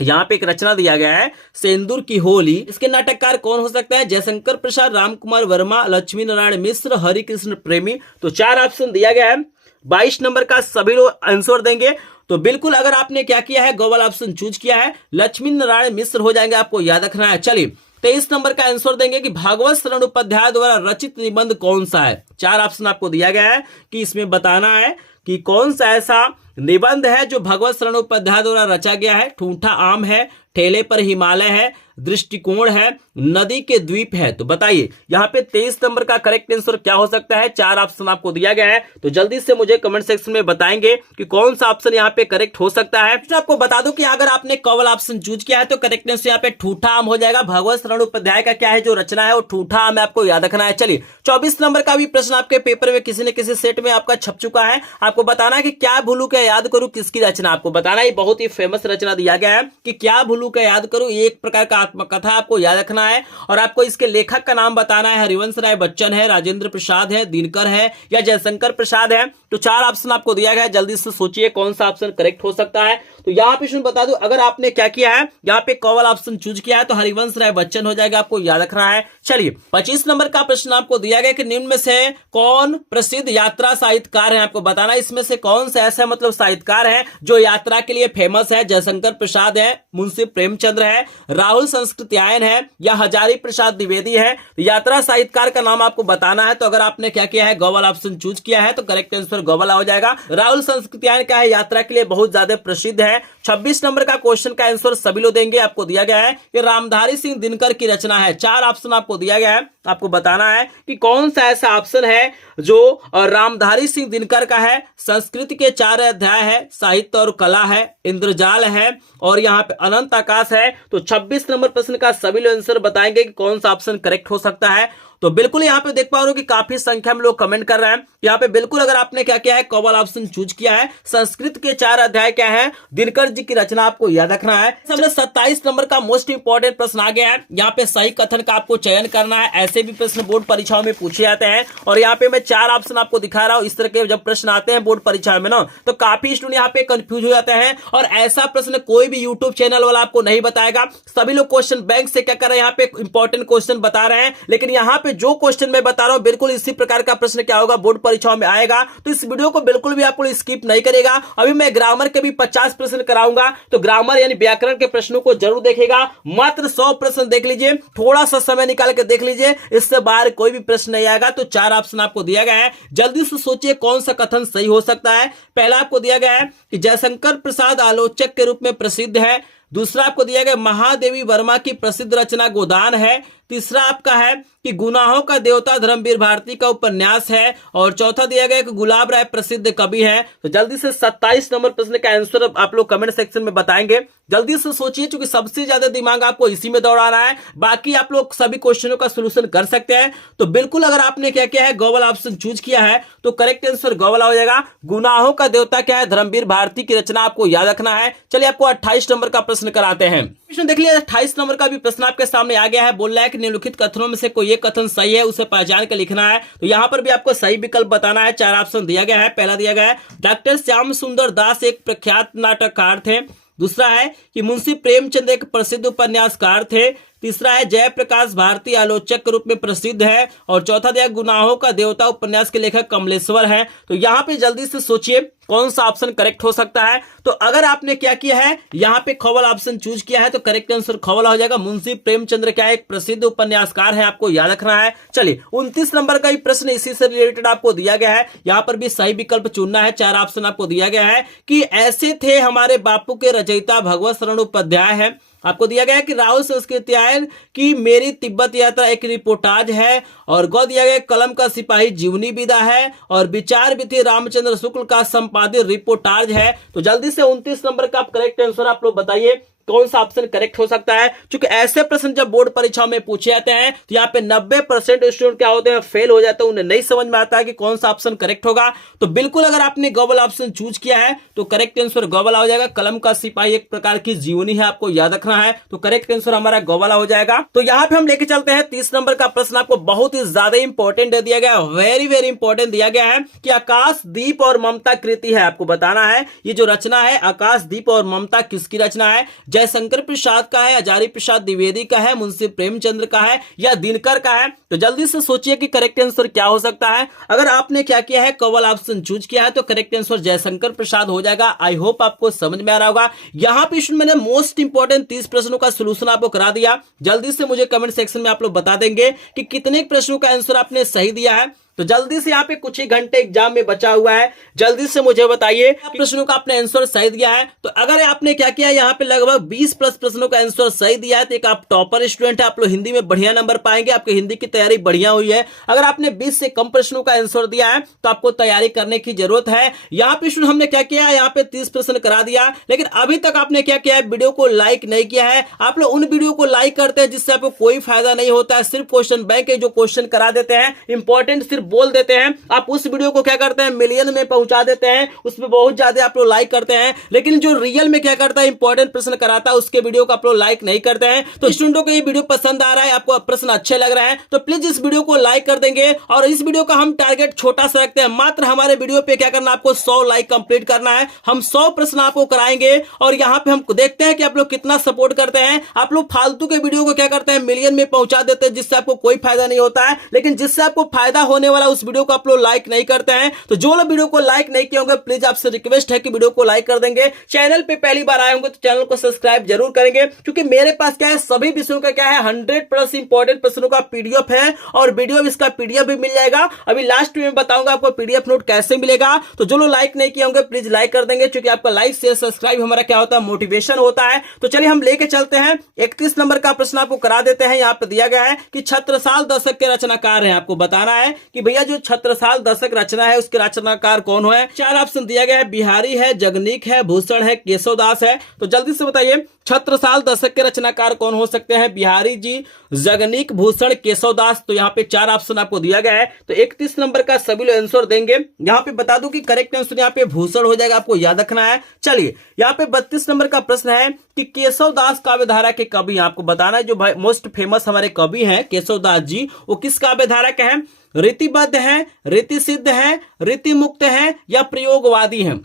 यहाँ पे एक रचना दिया गया है सेंदूर की होली, इसके नाटककार कौन हो सकता है। जयशंकर प्रसाद, रामकुमार वर्मा, लक्ष्मी नारायण मिश्र, हरिकृष्ण प्रेमी। तो 4 ऑप्शन दिया गया है। 22 नंबर का सभी लोग आंसर देंगे। तो बिल्कुल अगर आपने क्या किया है, गलत ऑप्शन चूज किया है, लक्ष्मी नारायण मिश्र हो जाएंगे, आपको याद रखना है। चलिए 23 नंबर का आंसर देंगे कि भागवत शरण उपाध्याय द्वारा रचित निबंध कौन सा है। 4 ऑप्शन आपको दिया गया है कि इसमें बताना है कि कौन सा ऐसा निबंध है जो भगवत शरण उपाध्याय द्वारा रचा गया है। ठूठा आम है, ठेले पर हिमालय है, दृष्टिकोण है, नदी के द्वीप है। तो बताइए यहाँ पे 23 नंबर का करेक्ट आंसर क्या हो सकता है। 4 ऑप्शन आपको दिया गया है, तो जल्दी से मुझे कमेंट सेक्शन में बताएंगे कि कौन सा ऑप्शन यहाँ पे करेक्ट हो सकता है। तो आपको बता दूं कि अगर आपने कवल ऑप्शन चूज किया है तो करेक्ट आंसर यहाँ पे ठूठा आम हो जाएगा। भगवत शरण उपाध्याय का क्या है जो रचना है वो ठूठा आम है, आपको याद रखना है। चलिए 24 नंबर का भी प्रश्न आपके पेपर में किसी न किसी सेट में आपका छप चुका है। आपको बताना है कि क्या भूलू क्या याद करूं किसकी रचना, आपको बताना है। बहुत ही फेमस रचना दिया गया है कि क्या भूलू क्या याद करूं, एक प्रकार का आत्मकथा आपको याद रखना है। और आपको इसके लेखक का नाम बताना है, हरिवंश राय बच्चन है, राजेंद्र प्रसाद है, दिनकर है या जयशंकर प्रसाद है। तो 4 ऑप्शन आपको दिया गया है, जल्दी से सोचिए कौन सा ऑप्शन करेक्ट हो सकता है। तो यहाँ पे बता दूं अगर आपने क्या किया है, यहाँ पे कवल ऑप्शन चूज किया है तो हरिवंश राय बच्चन हो जाएगा, आपको याद रखना है। चलिए 25 नंबर का प्रश्न आपको दिया गया कि निम्न में से कौन प्रसिद्ध यात्रा साहित्यकार है, आपको बताना इसमें से कौन सा ऐसा मतलब साहित्यकार है जो यात्रा के लिए फेमस है। जयशंकर प्रसाद है, मुंशी प्रेमचंद्र है, राहुल संस्कृत्यायन है या हजारी प्रसाद द्विवेदी है। तो यात्रा साहित्यकार का नाम आपको बताना है। तो अगर आपने क्या किया है, गलत ऑप्शन चूज किया है तो करेक्ट आंसर गलत हो जाएगा। राहुल संस्कृत्यायन क्या है, यात्रा के लिए बहुत ज्यादा प्रसिद्ध है। 26 नंबर का क्वेश्चन का आंसर सभी लोग देंगे। आपको दिया गया है कि रामधारी सिंह दिनकर की रचना है। 4 ऑप्शन आपको दिया गया है, आपको बताना है कि कौन सा ऐसा ऑप्शन है जो रामधारी सिंह दिनकर का है। संस्कृत के 4 अध्याय है, साहित्य और कला है, इंद्रजाल है और यहाँ पे अनंत आकाश है। तो 26 नंबर प्रश्न का सभी लोग आंसर बताएंगे कि कौन सा ऑप्शन करेक्ट हो सकता है। तो बिल्कुल यहाँ पे देख पा रहे हो कि काफी संख्या में लोग कमेंट कर रहे हैं। यहाँ पे बिल्कुल अगर आपने क्या किया है, कवल ऑप्शन चूज किया है। संस्कृत के 4 अध्याय क्या है, दिनकर जी की रचना, आपको याद रखना है। 27 नंबर का मोस्ट इंपोर्टेंट प्रश्न आ गया है। यहाँ पे सही कथन का आपको चयन करना है। ऐसे भी प्रश्न बोर्ड परीक्षाओं में पूछे जाते हैं और यहाँ पे मैं 4 ऑप्शन आपको दिखा रहा हूँ। इस तरह के जब प्रश्न आते हैं बोर्ड परीक्षा में ना, तो काफी स्टूडेंट यहाँ पे कंफ्यूज हो जाते हैं और ऐसा प्रश्न कोई भी यूट्यूब चैनल वाला आपको नहीं बताएगा। सभी लोग क्वेश्चन बैंक से क्या कर रहे हैं, यहाँ पे इंपॉर्टेंट क्वेश्चन बता रहे हैं, लेकिन यहाँ पे जो क्वेश्चन मैं बता रहा हूं बिल्कुल इसी प्रकार का प्रश्न क्या होगा बोर्ड परीक्षाओं में आएगा। तो इस वीडियो को बिल्कुल भी आपको स्किप नहीं करेगा। अभी मैं ग्रामर के भी 50 प्रश्न कराऊंगा, तो ग्रामर यानी व्याकरण के प्रश्नों को जरूर देखेगा। मात्र 100 प्रश्न देख लीजिए, थोड़ा सा समय निकाल के देख लीजिए, इससे बाहर कोई भी प्रश्न नहीं आएगा। तो 4 ऑप्शन आपको दिया गया है, जल्दी से सोचिए कौन सा कथन सही हो सकता है। पहला आपको दिया गया है कि जयशंकर प्रसाद आलोचक के रूप में प्रसिद्ध है। दूसरा आपको दिया गया महादेवी वर्मा की प्रसिद्ध रचना गोदान है। तीसरा आपका है कि गुनाहों का देवता धर्मवीर भारती का उपन्यास है। और चौथा दिया गया कि गुलाब राय प्रसिद्ध कवि है। तो जल्दी से 27 नंबर प्रश्न का आंसर आप लोग कमेंट सेक्शन में बताएंगे। जल्दी से सोचिए, क्योंकि सबसे ज्यादा दिमाग आपको इसी में दौड़ाना है। बाकी आप लोग सभी क्वेश्चनों का सोल्यूशन कर सकते हैं। तो बिल्कुल अगर आपने क्या किया है, गलत ऑप्शन चूज किया है तो करेक्ट आंसर गलत हो जाएगा। गुनाहों का देवता क्या है, धर्मवीर भारती की रचना, आपको याद रखना है। चलिए आपको 28 नंबर का प्रश्न कराते हैं। प्रश्न देख लिया, 28 नंबर का भी प्रश्न आपके सामने आ गया है। बोल रहा है कि निम्नलिखित कथनों में से कोई एक कथन सही है, उसे पहचान कर लिखना है। तो यहाँ पर भी आपको सही विकल्प बताना है। 4 ऑप्शन दिया गया है। पहला दिया गया है डॉक्टर श्याम सुंदर दास एक प्रख्यात नाटककार थे। दूसरा है कि मुंशी प्रेमचंद एक प्रसिद्ध उपन्यासकार थे। तीसरा है जयप्रकाश भारती आलोचक के रूप में प्रसिद्ध है। और चौथा दिया गुनाहों का देवता उपन्यास के लेखक कमलेश्वर हैं। तो यहाँ पे जल्दी से सोचिए कौन सा ऑप्शन करेक्ट हो सकता है। तो अगर आपने क्या किया है, यहाँ पे ख वाला ऑप्शन चूज किया है तो करेक्ट आंसर ख वाला हो जाएगा। मुंशी प्रेमचंद्र क्या है, एक प्रसिद्ध उपन्यासकार है, आपको याद रखना है। चलिए 29 नंबर का ही प्रश्न इसी से रिलेटेड आपको दिया गया है। यहाँ पर भी सही विकल्प चुनना है। 4 ऑप्शन आपको दिया गया है कि ऐसे थे हमारे बापू के रचयिता भगवत शरण उपाध्याय है। आपको दिया गया है कि राहुल संस्कृत्यायन की मेरी तिब्बत यात्रा एक रिपोर्टाज है। और गौ दिया गया कलम का सिपाही जीवनी विदा है। और विचार विधि रामचंद्र शुक्ल का संपादित रिपोर्टाज है। तो जल्दी से 29 नंबर का आप करेक्ट आंसर आप लोग बताइए कौन सा ऑप्शन करेक्ट हो सकता है। क्योंकि ऐसे प्रश्न जब बोर्ड परीक्षाओं में पूछे जाते हैं तो यहाँ पे 90% स्टूडेंट क्या होते हैं, फेल हो जाते हैं, उन्हें नहीं समझ में आता है कि कौन सा ऑप्शन करेक्ट होगा। तो बिल्कुल अगर आपने ग वाला ऑप्शन चूज किया है तो करेक्ट आंसर ग वाला हो जाएगा। कलम का सिपाही एक प्रकार की जीवनी है, आपको याद रखना है। तो करेक्ट आंसर हमारा ग वाला हो जाएगा। तो यहाँ पे हम लेके चलते हैं 30 नंबर का प्रश्न, आपको बहुत ही ज्यादा इंपॉर्टेंट दे दिया गया, वेरी वेरी इंपॉर्टेंट दिया गया है कि आकाश दीप और ममता कृति है। आपको बताना है ये जो रचना है आकाश दीप और ममता किसकी रचना है। जयशंकर प्रसाद का है, हजारी प्रसाद द्विवेदी का है, मुंशी प्रेमचंद्र का है या दिनकर का है। तो जल्दी से सोचिए कि करेक्ट आंसर क्या हो सकता है। अगर आपने क्या किया है, क वाला ऑप्शन चूज किया है तो करेक्ट आंसर जयशंकर प्रसाद हो जाएगा। आई होप आपको समझ में आ रहा होगा। यहाँ पे मैंने मोस्ट इंपॉर्टेंट 30 प्रश्नों का सोल्यूशन आपको करा दिया। जल्दी से मुझे कमेंट सेक्शन में आप लोग बता देंगे कि कितने प्रश्नों का आंसर आपने सही दिया है। तो जल्दी से यहाँ पे कुछ ही घंटे एग्जाम में बचा हुआ है, जल्दी से मुझे बताइए प्रश्नों का आपने आंसर सही दिया है। तो अगर आपने क्या किया, यहाँ पे लगभग 20 प्लस प्रश्नों का आंसर सही दिया है तो एक आप टॉपर स्टूडेंट है, आप लोग हिंदी में बढ़िया नंबर पाएंगे, आपकी हिंदी की तैयारी बढ़िया हुई है। अगर आपने 20 से कम प्रश्नों का आंसर दिया है तो आपको तैयारी करने की जरूरत है। यहाँ पे हमने क्या किया, यहाँ पे 30 प्रश्न करा दिया, लेकिन अभी तक आपने क्या किया है, वीडियो को लाइक नहीं किया है। आप लोग उन वीडियो को लाइक करते हैं जिससे आपको कोई फायदा नहीं होता है, सिर्फ क्वेश्चन बैंक के जो क्वेश्चन करा देते हैं, इंपॉर्टेंट सिर्फ बोल देते हैं। आप उस वीडियो को क्या करते हैं, मिलियन में पहुंचा देते हैं, उसमें बहुत ज्यादा आप लोग लाइक करते हैं, लेकिन जो रियल में क्या करता है, इंपॉर्टेंट प्रश्न कराता है, उसके वीडियो को आप लोग लाइक नहीं करते हैं। तो स्टूडेंटों को ये वीडियो पसंद आ रहा है, आपको प्रश्न अच्छे लग रहे हैं तो प्लीज इस वीडियो को लाइक कर देंगे। और इस वीडियो का हम टारगेट छोटा सा रखते हैं, मात्र हमारे वीडियो पे क्या करना, आपको 100 लाइक कंप्लीट करना है। हम 100 प्रश्न आपको कराएंगे और यहाँ पे हम देखते हैं कि आप लोग कितना सपोर्ट करते हैं। आप लोग फालतू के वीडियो को क्या करते हैं, मिलियन में पहुंचा देते हैं, जिससे आपको कोई फायदा नहीं होता है, लेकिन जिससे आपको फायदा होने वाला उस वीडियो को आप लोग लाइक नहीं करते हैं। तो जो लोग वीडियो को लाइक नहीं किए होंगे, प्लीज आपसे रिक्वेस्ट है कि वीडियो को लाइक कर देंगे। चैनल पे पहली बार आए होंगे तो चैनल को सब्सक्राइब जरूर करेंगे, क्योंकि मेरे पास क्या है, सभी विषयों का क्या है, 100+ इंपॉर्टेंट प्रश्नों का पीडीएफ है और वीडियो इसका पीडीएफ भी मिल जाएगा। अभी लास्ट में बताऊंगा आपको पीडीएफ नोट कैसे मिलेगा। तो जो लोग लाइक नहीं किए होंगे प्लीज लाइक कर देंगे, क्योंकि आपका लाइक शेयर सब्सक्राइब हमारा क्या होता है, मोटिवेशन होता है। तो चलिए हम लेके चलते हैं 31 नंबर का प्रश्न आपको करा देते हैं। यहाँ पे दिया गया है कि छत्रसाल दशक के रचनाकार हैं। आपको बताना है कि भैया जो छत्रसाल दशक रचना है उसके रचनाकार कौन है। 4 ऑप्शन दिया गया है, बिहारी है, जगनीक है, भूषण है, केशवदास है। तो जल्दी से बताइए छत्रसाल दशक के रचनाकार कौन हो सकते हैं, बिहारी जी, जगनीक, भूषण, केशवदास। तो यहाँ पे 4 ऑप्शन आपको दिया गया है। तो 31 नंबर का सभी लोग आंसर देंगे। यहाँ पे बता दूं कि करेक्ट आंसर यहाँ पे भूषण हो जाएगा, आपको याद रखना है। चलिए यहाँ पे 32 नंबर का प्रश्न है कि केशवदास काव्यधारा के कवि, आपको बताना है जो मोस्ट फेमस हमारे कवि हैं केशवदास जी, वो किस काव्यधारा के हैं, रीतिबद्ध है, रीति सिद्ध है, रीति मुक्त है या प्रयोगवादी है।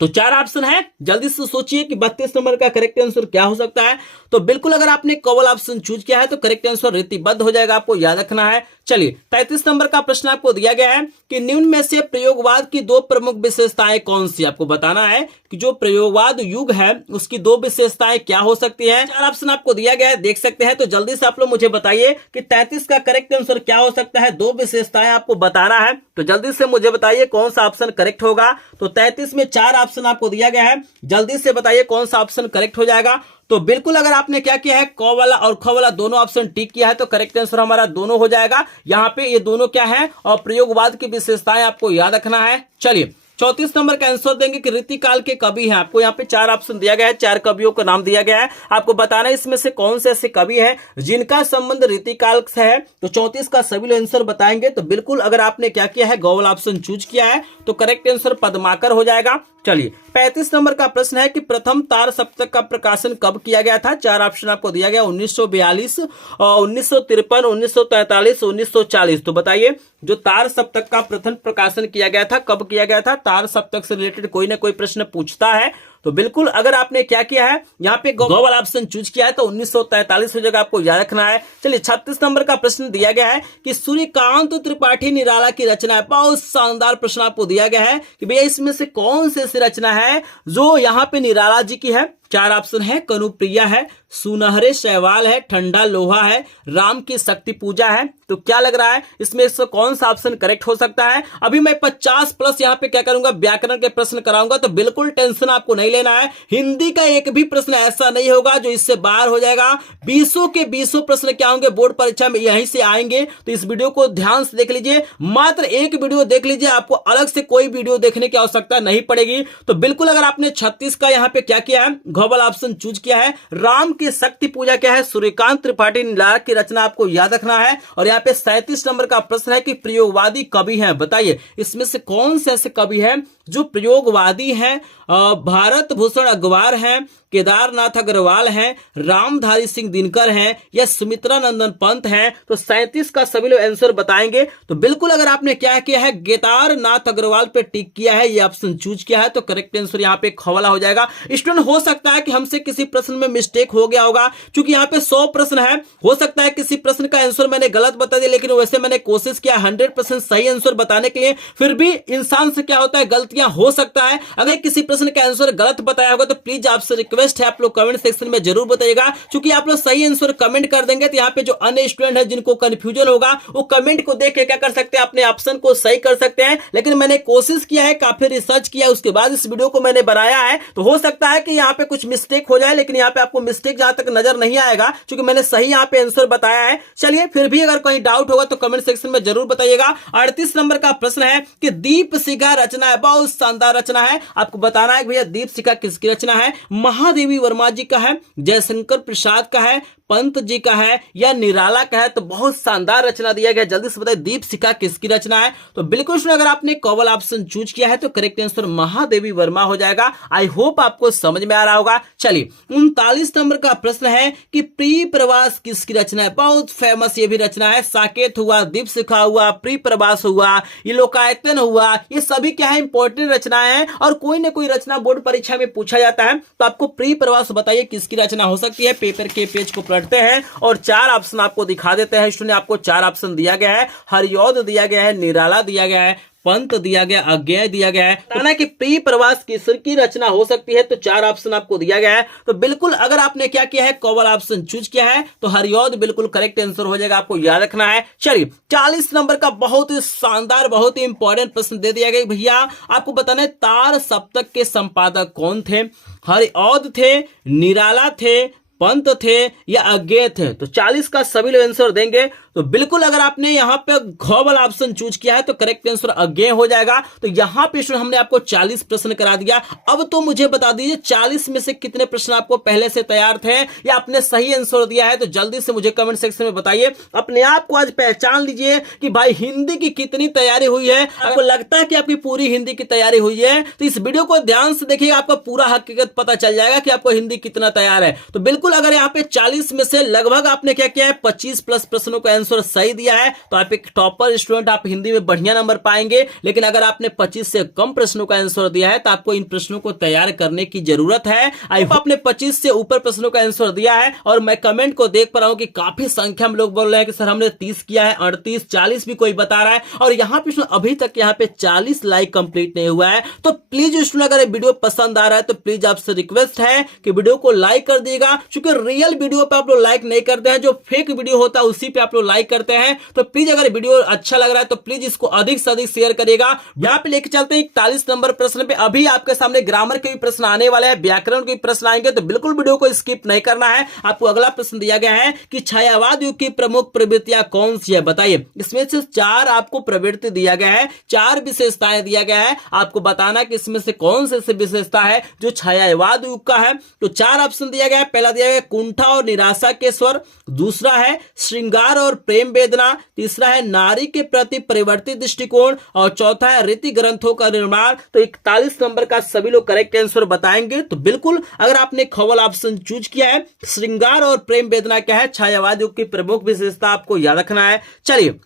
तो 4 ऑप्शन है, जल्दी से सोचिए कि 32 नंबर का करेक्ट आंसर क्या हो सकता है। तो बिल्कुल अगर आपने कवल ऑप्शन चूज किया है तो करेक्ट आंसर रीतिबद्ध हो जाएगा, आपको याद रखना है। चलिए 33 नंबर का प्रश्न आपको दिया गया है कि निम्न में से प्रयोगवाद की 2 प्रमुख विशेषताएं कौन सी। आपको बताना है कि जो प्रयोगवाद युग है उसकी 2 विशेषताएं क्या हो सकती है। 4 ऑप्शन आपको दिया गया है, देख सकते हैं। तो जल्दी से आप लोग मुझे बताइए कि 33 का करेक्ट आंसर क्या हो सकता है। 2 विशेषताएं आपको बताना है, तो जल्दी से मुझे बताइए कौन सा ऑप्शन करेक्ट होगा। तो 33 में 4 ऑप्शन आपको दिया गया है, जल्दी से बताइए कौन सा ऑप्शन करेक्ट हो जाएगा। तो बिल्कुल अगर आपने क्या किया है, क वाला और ख वाला दोनों ऑप्शन टिक किया है तो करेक्ट आंसर हमारा दोनों हो जाएगा। यहाँ पे ये दोनों क्या है, और प्रयोगवाद की विशेषताएं आपको याद रखना है। चलिए 34 नंबर का आंसर देंगे कि रीतिकाल के कवि हैं। आपको यहाँ पे 4 ऑप्शन दिया गया है, 4 कवियों का नाम दिया गया है। आपको बताना है इसमें से कौन से ऐसे कवि हैं जिनका संबंध रीतिकाल से है। तो 34 का सभी लोग आंसर बताएंगे। तो बिल्कुल अगर आपने क्या किया है, गौल ऑप्शन चूज किया है तो करेक्ट आंसर पद्माकर हो जाएगा। चलिए 35 नंबर का प्रश्न है कि प्रथम तार सप्तक का प्रकाशन कब किया गया था। 4 ऑप्शन आपको दिया गया, 1942, 1953, 1943, 1940। तो बताइए जो तार सप्तक का प्रथम प्रकाशन किया गया था कब किया गया था। तार सप्तक से रिलेटेड कोई ना कोई प्रश्न पूछता है तो बिल्कुल अगर आपने क्या किया है यहाँ पे गो वाला ऑप्शन चूज किया है तो 1943 हो जाएगा, आपको याद रखना है। चलिए 36 नंबर का प्रश्न दिया गया है कि सूर्यकांत त्रिपाठी निराला की रचना है। बहुत शानदार प्रश्न आपको दिया गया है कि भैया इसमें से कौन सी ऐसी रचना है जो यहाँ पे निराला जी की है। चार ऑप्शन है, कनुप्रिया है, सुनहरे शैवाल है, ठंडा लोहा है, राम की शक्ति पूजा है। तो क्या लग रहा है इसमें से कौन सा ऑप्शन करेक्ट हो सकता है? अभी मैं 50 प्लस यहाँ पे क्या करूंगा, व्याकरण के प्रश्न कराऊंगा, तो बिल्कुल टेंशन आपको नहीं लेना है। हिंदी का एक भी प्रश्न ऐसा नहीं होगा जो इससे बाहर हो जाएगा। 20 के 20 प्रश्न क्या होंगे बोर्ड परीक्षा में यहीं से आएंगे। तो इस वीडियो को ध्यान से देख लीजिए, मात्र एक वीडियो देख लीजिए, आपको अलग से कोई वीडियो देखने की आवश्यकता नहीं पड़ेगी। तो बिल्कुल अगर आपने 36 का यहाँ पे क्या किया है, घोबल ऑप्शन चूज किया है। राम की शक्ति पूजा क्या है, सूर्यकांत त्रिपाठी निराला की रचना आपको याद रखना है। और यहाँ पे 37 नंबर का प्रश्न है कि प्रयोगवादी कवि हैं, बताइए इसमें से कौन से ऐसे कवि हैं जो प्रयोगवादी हैं। भारत भूषण अग्रवाल हैं, केदारनाथ अग्रवाल हैं, रामधारी सिंह दिनकर हैं या सुमित्रा नंदन पंत हैं। तो 37 का सभी लोग आंसर बताएंगे। तो बिल्कुल अगर आपने क्या किया है, केदारनाथ अग्रवाल पे टिक किया है, ये ऑप्शन चूज किया है, तो करेक्ट आंसर यहाँ पे खवाला हो जाएगा। स्टूडेंट हो सकता है कि हमसे किसी प्रश्न में मिस्टेक हो गया होगा, क्योंकि यहाँ पे 100 प्रश्न है, हो सकता है किसी प्रश्न का आंसर मैंने गलत बता दिया, लेकिन वैसे मैंने कोशिश किया 100% सही आंसर बताने के लिए। फिर भी इंसान से क्या होता है, गलतियां हो सकता है। अगर किसी प्रश्न का आंसर गलत बताया होगा तो प्लीज आपसे रिक्वेस्ट है आप लोग कमेंट सेक्शन में जरूर बताइएगा, क्योंकि आप लोग सही आंसर कमेंट कर देंगे तो यहाँ पे जो अन्य स्टूडेंट है जिनको कंफ्यूजन होगा वो कमेंट को देख के क्या कर सकते हैं, अपने ऑप्शन को सही कर सकते हैं। लेकिन मैंने कोशिश किया है, काफी रिसर्च किया, उसके बाद इस वीडियो को मैंने बनाया है। तो हो सकता है कि यहाँ पे कुछ मिस्टेक हो जाए, लेकिन यहाँ पे आपको मिस्टेक जहां तक नजर नहीं आएगा, क्योंकि मैंने सही यहाँ पे आंसर बताया है। चलिए फिर भी अगर कोई डाउट होगा तो कमेंट सेक्शन में जरूर बताइएगा। 38 नंबर का प्रश्न है कि दीपशिखा रचना है, बहुत शानदार रचना है। आपको बताना है भैया दीपशिखा किसकी रचना है, महादेवी वर्मा जी का है, जयशंकर प्रसाद का है, पंत जी का है या निराला का है। तो बहुत शानदार रचना दिया गया, जल्दी से बताइए दीपशिखा किसकी रचना है। तो बिल्कुल अगर आपने कॉवल ऑप्शन चूज किया है तो करेक्ट आंसर महादेवी वर्मा हो जाएगा। आई होप आपको समझ में आ रहा होगा। चलिए 39 नंबर का प्रश्न है कि प्रिय प्रवास किसकी रचना है। बहुत फेमस ये भी रचना है, साकेत हुआ, दीपशिखा हुआ, प्रिय प्रवास हुआ, ये लोकायतन हुआ, ये सभी क्या है इंपॉर्टेंट रचना है और कोई ना कोई रचना बोर्ड परीक्षा में पूछा जाता है। तो आपको प्रिय प्रवास बताइए किसकी रचना हो सकती है। पेपर के पेज को पलटते हैं और 4 ऑप्शन आपको दिखा देते हैं। स्टूडेंट आपको 4 ऑप्शन दिया गया है, हरिऔध दिया गया है, निराला दिया गया है, पंत दिया गया, अज्ञेय दिया गया है। बताना कि प्रिय प्रवास किसकी रचना हो सकती है, तो 4 ऑप्शन आपको दिया गया है। तो बिल्कुल अगर आपने क्या किया है, कॉवल ऑप्शन चूज किया है तो हरिऔध बिल्कुल करेक्ट आंसर हो जाएगा, आपको याद रखना है। चलिए 40 नंबर का बहुत ही शानदार बहुत ही इंपॉर्टेंट प्रश्न दे दिया गया भैया, आपको बताना है तार सप्तक के संपादक कौन थे। हरिऔध थे, निराला थे, पंत थे या अज्ञेय थे। तो 40 का सभी लोग आंसर देंगे। तो बिल्कुल अगर आपने यहाँ पे घोबल ऑप्शन चूज किया है तो करेक्ट आंसर अज्ञेय हो जाएगा। तो यहाँ पे हमने आपको 40 प्रश्न करा दिया। अब तो मुझे बता दीजिए 40 में से कितने प्रश्न आपको पहले से तैयार थे या आपने सही आंसर दिया है। तो जल्दी से मुझे कमेंट सेक्शन में बताइए। अपने आप को आज पहचान लीजिए कि भाई हिंदी की कितनी तैयारी हुई है। आपको लगता है कि आपकी पूरी हिंदी की तैयारी हुई है तो इस वीडियो को ध्यान से देखिए, आपको पूरा हकीकत पता चल जाएगा कि आपको हिंदी कितना तैयार है। तो बिल्कुल अगर यहाँ पे 40 में से लगभग आपने क्या किया है, 25 प्लस प्रश्नों का आंसर सही दिया है तो आप एक टॉपर स्टूडेंट, आप हिंदी में बढ़िया नंबर पाएंगे। लेकिन अगर आपने 25 से कम प्रश्नों का आंसर दिया है तो आपको इन प्रश्नों को तैयार करने की जरूरत है। आई होप आपने 25 से ऊपर प्रश्नों का आंसर दिया है। और मैं कमेंट को देख पा रहा हूं कि काफी संख्या में लोग बोल रहे हैं कि सर हमने 30 किया है, 38, 40 भी कोई बता रहा है। और यहाँ पे अभी तक यहाँ पे 40 लाइक कंप्लीट नहीं हुआ है। तो प्लीज स्टूडेंट अगर वीडियो पसंद आ रहा है तो प्लीज आपसे रिक्वेस्ट है कि वीडियो को लाइक कर दिएगा, क्योंकि रियल वीडियो पे आप लोग लाइक नहीं करते हैं, जो फेक वीडियो होता है उसी पे आप लोग लाइक करते हैं। तो प्लीज अगर वीडियो अच्छा लग रहा है तो प्लीज इसको अधिक से अधिक शेयर करिएगा। यहाँ पे लेके चलते हैं 41 नंबर प्रश्न पे। अभी आपके सामने ग्रामर के भी प्रश्न आने वाले हैं, व्याकरण के भी प्रश्न आएंगे, तो बिल्कुल वीडियो को स्किप नहीं करना है। आपको अगला प्रश्न दिया गया है कि छायावाद युग की प्रमुख प्रवृत्तियां कौन सी है, बताइए। इसमें से 4 आपको प्रवृत्ति दिया गया है, 4 विशेषताएं दिया गया है। आपको बताना कि इसमें से कौन से विशेषता है जो छायावाद युग का है। तो 4 ऑप्शन दिया गया है। पहला दिया गया कुंठा और निराशा के स्वर, दूसरा है श्रृंगार और प्रेम वेदना, तीसरा है नारी के प्रति परिवर्तित दृष्टिकोण और चौथा है रीति ग्रंथों का निर्माण। तो 41 नंबर का सभी लोग करेक्ट आंसर बताएंगे। तो बिल्कुल अगर आपने खवल ऑप्शन चूज किया है, श्रृंगार और प्रेम वेदना क्या है, छायावाद युग की प्रमुख विशेषता आपको याद रखना है। चलिए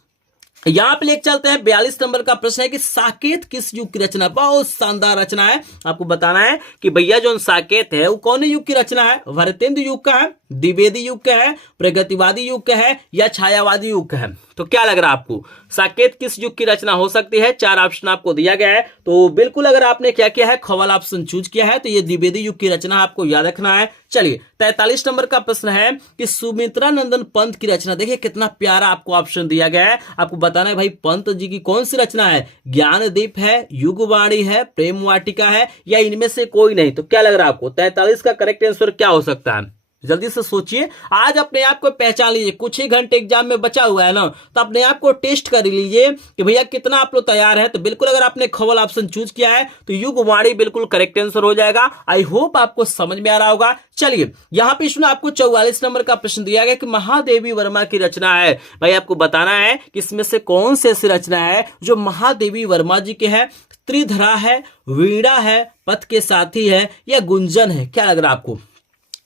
यहां पे लेके चलते हैं 42 नंबर का प्रश्न है कि साकेत किस युग की रचना। बहुत शानदार रचना है, आपको बताना है कि भैया जो साकेत है वो कौन युग की रचना है। भारतेंदु युग का है, द्विवेदी युग का है, प्रगतिवादी युग का है या छायावादी युग का है। तो क्या लग रहा है आपको साकेत किस युग की रचना हो सकती है? 4 ऑप्शन आपको दिया गया है। तो बिल्कुल अगर आपने क्या किया है, ख वाला ऑप्शन चूज किया है तो ये द्विवेदी युग की रचना आपको याद रखना है। चलिए 43 नंबर का प्रश्न है कि सुमित्रा नंदन पंत की रचना। देखिए कितना प्यारा आपको ऑप्शन दिया गया है। आपको बताना है भाई पंत जी की कौन सी रचना है। ज्ञानदीप है, युगवाणी है, प्रेम वाटिका है या इनमें से कोई नहीं। तो क्या लग रहा है आपको 43 का करेक्ट आंसर क्या हो सकता है? जल्दी से सोचिए, आज अपने आप को पहचान लीजिए। कुछ ही घंटे एग्जाम में बचा हुआ है ना, तो अपने आप को टेस्ट कर लीजिए कि भैया कितना आप लोग तैयार है। तो बिल्कुल अगर आपने खवल ऑप्शन चूज किया है तो युगवाणी बिल्कुल करेक्ट आंसर हो जाएगा। आई होप आपको समझ में आ रहा होगा। चलिए यहां पे इसमें आपको 44 नंबर का प्रश्न दिया गया कि महादेवी वर्मा की रचना है। भाई आपको बताना है कि इसमें से कौन सी ऐसी रचना है जो महादेवी वर्मा जी के है। त्रिधरा है, वीणा है, पथ के साथी है या गुंजन है। क्या लग रहा है आपको?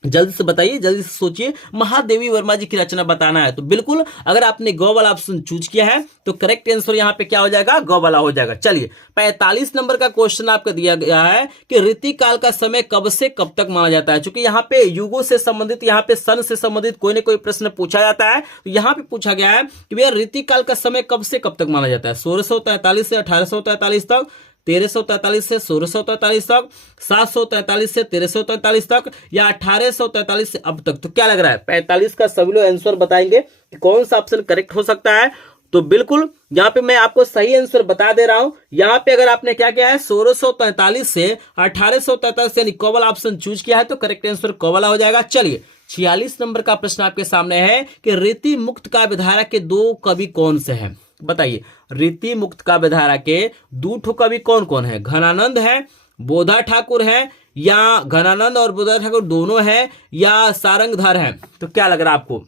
जल्दी से बताइए, जल्दी से सोचिए। महादेवी वर्मा जी की रचना बताना है। तो बिल्कुल अगर आपने गौ वाला ऑप्शन चूज किया है तो करेक्ट आंसर यहां पे क्या हो जाएगा? गौ वाला हो जाएगा। चलिए 45 नंबर का क्वेश्चन आपका दिया गया है कि ऋतिक काल का समय कब से कब तक माना जाता है। क्योंकि यहाँ पे युगों से संबंधित, यहाँ पे सन से संबंधित कोई ना कोई प्रश्न पूछा जाता है। तो यहाँ पे पूछा गया है कि भैया ऋतिक काल का समय कब से कब तक माना जाता है। 1643 से 1843 तक, 1343 से 1643 तक, 743 से 1343 तक या 1843 से अब तक। तो क्या लग रहा है 45 का सभी लोग आंसर बताएंगे कि कौन सा ऑप्शन करेक्ट हो सकता है। तो बिल्कुल यहां पे मैं आपको सही आंसर बता दे रहा हूं। यहां पे अगर आपने क्या किया है 1643 से 1843 यानी क वाला ऑप्शन चूज किया है तो करेक्ट आंसर क वाला हो जाएगा। चलिए 46 नंबर का प्रश्न आपके सामने है कि रीति मुक्त काव्य धारा के 2 कवि कौन से हैं। बताइए रीति मुक्त काव्य धारा के 2 ठो कवि कौन कौन है। घनानंद है, बोधा ठाकुर है या घनानंद और बोधा ठाकुर दोनों है या सारंगधर है। तो क्या लग रहा है आपको?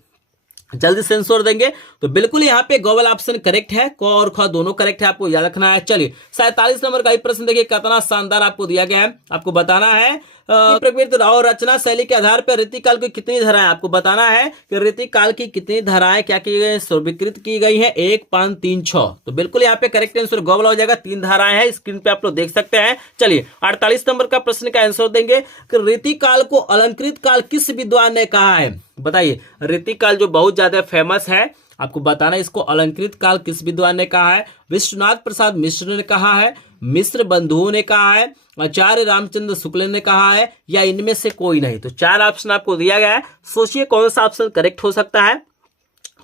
जल्दी से आंसर देंगे। तो बिल्कुल यहाँ पे गो वाला ऑप्शन करेक्ट है, क और ख दोनों करेक्ट है, आपको याद रखना है। चलिए 47 नंबर का ही प्रश्न देखिए कितना शानदार आपको दिया गया है। आपको बताना है प्रकृति और रचना शैली के आधार पर ऋतिक काल की कितनी धाराएं। आपको बताना है कि ऋतिक काल की कितनी धाराएं क्या की गई, स्वीकृत की गई है। 1, 5, 3, 6। तो बिल्कुल यहाँ पे करेक्ट आंसर गो वाला हो जाएगा। 3 धाराएं हैं, स्क्रीन पे आप लोग देख सकते हैं। चलिए 48 नंबर का प्रश्न का आंसर देंगे कि ऋतिक काल को अलंकृत काल किस विद्वान ने कहा है। बताइए ऋतिक काल जो बहुत ज्यादा फेमस है, आपको बताना है इसको अलंकृत काल किस विद्वान ने कहा है। विश्वनाथ प्रसाद मिश्र ने कहा है, मिश्र बंधुओं ने कहा है, आचार्य रामचंद्र शुक्ल ने कहा है या इनमें से कोई नहीं। तो 4 ऑप्शन आपको दिया गया है, सोचिए कौन सा ऑप्शन करेक्ट हो सकता है।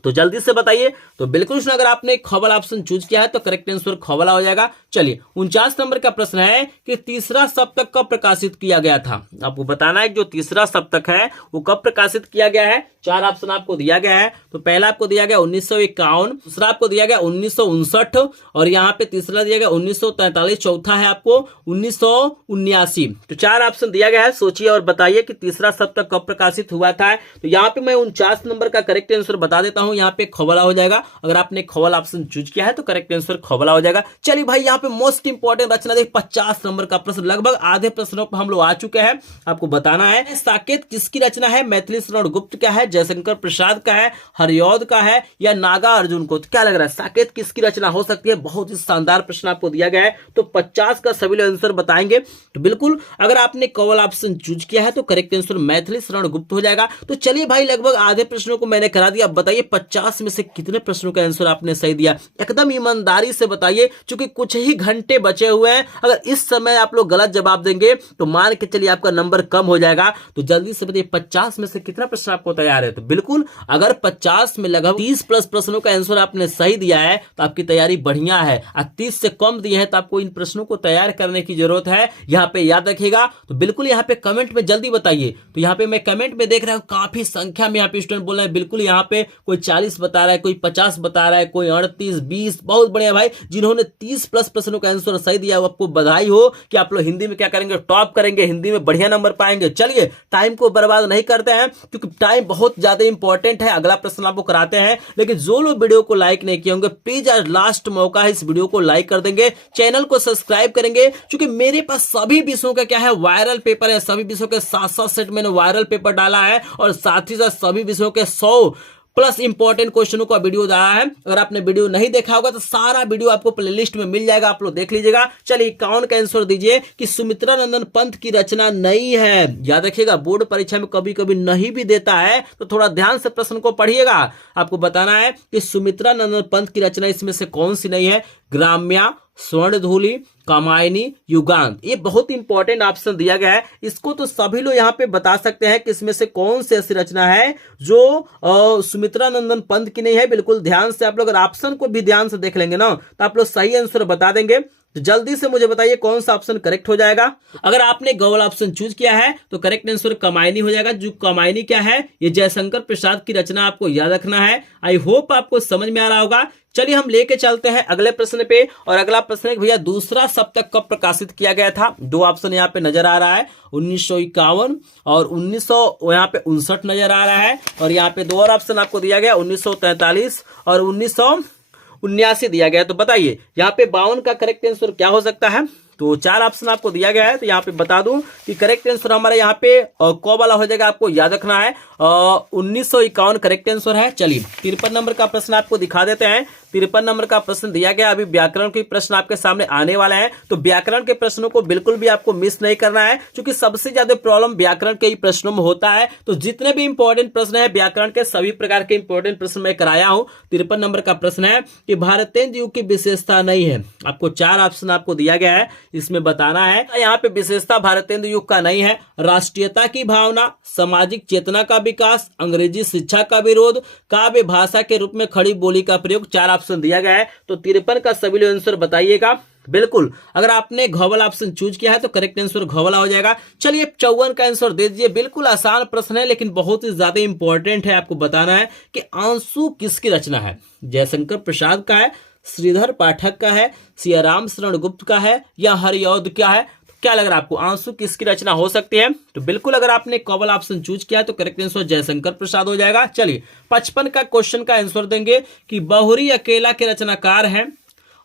तो जल्दी से बताइए। तो बिल्कुल अगर आपने ख वाला ऑप्शन चूज किया है तो करेक्ट आंसर ख वाला हो जाएगा। चलिए 49 नंबर का प्रश्न है कि तीसरा सप्तक कब प्रकाशित किया गया था। आपको बताना है जो तीसरा सप्तक है वो कब प्रकाशित किया गया है। 4 ऑप्शन आपको दिया गया है। तो पहला आपको दिया गया 1951, दूसरा आपको दिया गया 1959 और यहाँ पे तीसरा दिया गया 1943, चौथा है आपको 1979। तो 4 ऑप्शन दिया गया है, सोचिए और बताइए कि तीसरा सप्तक कब प्रकाशित हुआ था। तो यहाँ पे मैं 49 नंबर का करेक्ट आंसर बता देता हूँ। यहाँ पे खवला हो जाएगा। अगर आपने खवला ऑप्शन चूज किया है तो करेक्ट आंसर खवला हो जाएगा। चलिए भाई यहाँ पे मोस्ट इंपॉर्टेंट रचना देख 50 नंबर का प्रश्न, लगभग आधे प्रश्नों पर हम लोग आ चुके हैं। आपको बताना है साकेत किसकी रचना है। मैथिली शरण गुप्त का है, जयशंकर प्रसाद का है, हरिऔध का है या नागा अर्जुन को। तो क्या लग रहा है साकेत किसकी रचना हो सकती है। बहुत ही शानदार प्रश्न आपको दिया गया है। तो 50 का सभी लोग आंसर बताएंगे। तो बिल्कुल अगर आपने कवल ऑप्शन चूज किया है तो करेक्ट आंसर मैथिली शरण गुप्त हो जाएगा। तो चलिए भाई लगभग आधे प्रश्नों को मैंने करा दिया। बताइए 50 में से कितने प्रश्नों का आंसर आपने सही दिया। एकदम ईमानदारी से बताइए क्योंकि कुछ ही घंटे बचे हुए हैं। अगर इस समय आप लोग गलत जवाब देंगे तो मान के चलिए आपका नंबर कम हो जाएगा। तो जल्दी से बताइए 50 में से कितना प्रश्न आपको तैयार है। तो बिल्कुल अगर 50 में लगभग 30 प्लस प्रश्नों का आंसर आपने सही दिया है तो आपकी तैयारी बढ़िया है। 30 से कम दिए हैं तो आपको इन प्रश्नों को तैयार करने की जरूरत है। यहाँ पे याद रखिएगा। तो बिल्कुल यहाँ पे कमेंट में जल्दी बताइए। तो यहाँ पे मैं कमेंट में देख रहा हूँ काफी संख्या में यहाँ पे स्टूडेंट बोल रहे हैं। बिल्कुल यहाँ पे कोई 40 बता रहा है, कोई 50 बता रहा है, कोई 38, 20। बहुत बढ़िया भाई, जिन्होंने 30 प्लस प्रश्नों का आंसर सही दिया वो आपको बधाई हो कि आप लोग हिंदी में क्या करेंगे, टॉप करेंगे, हिंदी में बढ़िया नंबर पाएंगे। चलिए टाइम को बर्बाद नहीं करते हैं क्योंकि टाइम बहुत ज्यादा इंपॉर्टेंट है। अगला प्रश्न आपको कराते हैं, लेकिन जो लोग वीडियो को लाइक नहीं किए होंगे प्लीज आज लास्ट मौका है, इस वीडियो को लाइक कर देंगे, चैनल को सब्सक्राइब करेंगे। क्योंकि मेरे पास सभी विषयों का क्या है वायरल पेपर है। सभी विषयों के 7-7 सेट मैंने वायरल पेपर डाला है और साथ ही साथ सभी विषयों के 100 प्लस इंपॉर्टेंट क्वेश्चनों का वीडियो आया है। अगर आपने वीडियो नहीं देखा होगा तो सारा वीडियो आपको प्लेलिस्ट में मिल जाएगा, आप लोग देख लीजिएगा। चलिए 51 का आंसर दीजिए कि सुमित्रा नंदन पंत की रचना नहीं है। याद रखिएगा, बोर्ड परीक्षा में कभी कभी नहीं भी देता है तो थोड़ा ध्यान से प्रश्न को पढ़िएगा। आपको बताना है कि सुमित्रा नंदन पंत की रचना इसमें से कौन सी नहीं है। ग्राम्या, स्वर्णधूलि, कामायनी, युगांत, ये बहुत इंपॉर्टेंट ऑप्शन दिया गया है। इसको तो सभी लोग यहाँ पे बता सकते हैं कि इसमें से कौन सी ऐसी रचना है जो सुमित्रा नंदन पंत की नहीं है। बिल्कुल ध्यान से आप लोग अगर ऑप्शन को भी ध्यान से देख लेंगे ना तो आप लोग सही आंसर बता देंगे। तो जल्दी से मुझे बताइए कौन सा ऑप्शन करेक्ट हो जाएगा। अगर आपने गौल ऑप्शन चूज किया है तो करेक्ट आंसर कामायनी हो जाएगा। जो कामायनी क्या है, ये जयशंकर प्रसाद की रचना, आपको याद रखना है। आई होप आपको समझ में आ रहा होगा। चलिए हम लेके चलते हैं अगले प्रश्न पे। और अगला प्रश्न है भैया दूसरा सप्तक कब प्रकाशित किया गया था। दो ऑप्शन यहाँ पे नजर आ रहा है, 1951 और 1959 नजर आ रहा है। और यहाँ पे दो और ऑप्शन आपको दिया गया, 1943 और 1979 दिया गया। तो बताइए यहाँ पे 52 का करेक्ट आंसर क्या हो सकता है। तो चार ऑप्शन आपको दिया गया है, तो यहाँ पे बता दूं कि करेक्ट आंसर हमारे यहाँ पे क वाला हो जाएगा, आपको याद रखना है। 1951 करेक्ट आंसर है। चलिए 53 नंबर का प्रश्न आपको दिखा देते हैं। 53 नंबर का प्रश्न दिया गया, अभी व्याकरण के प्रश्न आपके सामने आने वाले हैं। तो व्याकरण के प्रश्नों को बिल्कुल भी आपको मिस नहीं करना है, क्योंकि सबसे ज्यादा प्रॉब्लम व्याकरण के ही प्रश्नों में होता है। तो जितने भी इंपॉर्टेंट प्रश्न है व्याकरण के, सभी प्रकार के इंपॉर्टेंट प्रश्न मैं कराया हूं। 53 नंबर का प्रश्न है कि भारतेंदु युग की विशेषता नहीं है। आपको चार ऑप्शन आपको दिया गया है, इसमें बताना है। यहाँ पे विशेषता भारतेंदु युग का नहीं है। राष्ट्रीयता की भावना, सामाजिक चेतना का विकास, अंग्रेजी शिक्षा का विरोध, काव्य भाषा के रूप में खड़ी बोली का प्रयोग। चार ऑप्शन दिया गया है। तो 53 का सभी लोग आंसर बताइएगा। बिल्कुल अगर आपने घोवल ऑप्शन चूज किया है तो करेक्ट आंसर घोवला हो जाएगा। चलिए 54 का आंसर दे दीजिए। बिल्कुल आसान प्रश्न है लेकिन बहुत ही ज्यादा इंपॉर्टेंट है। आपको बताना है कि आंसू किसकी रचना है। जयशंकर प्रसाद का है, श्रीधर पाठक का है, सियाराम शरण गुप्त का है, या हरिऔध का है। क्या लग रहा है आपको, आंसू किसकी रचना हो सकती है। तो बिल्कुल अगर आपने कवल ऑप्शन चूज किया है तो करेक्ट आंसर जयशंकर प्रसाद हो जाएगा। चलिए 55 का क्वेश्चन का आंसर देंगे कि बहुरी अकेला के रचनाकार हैं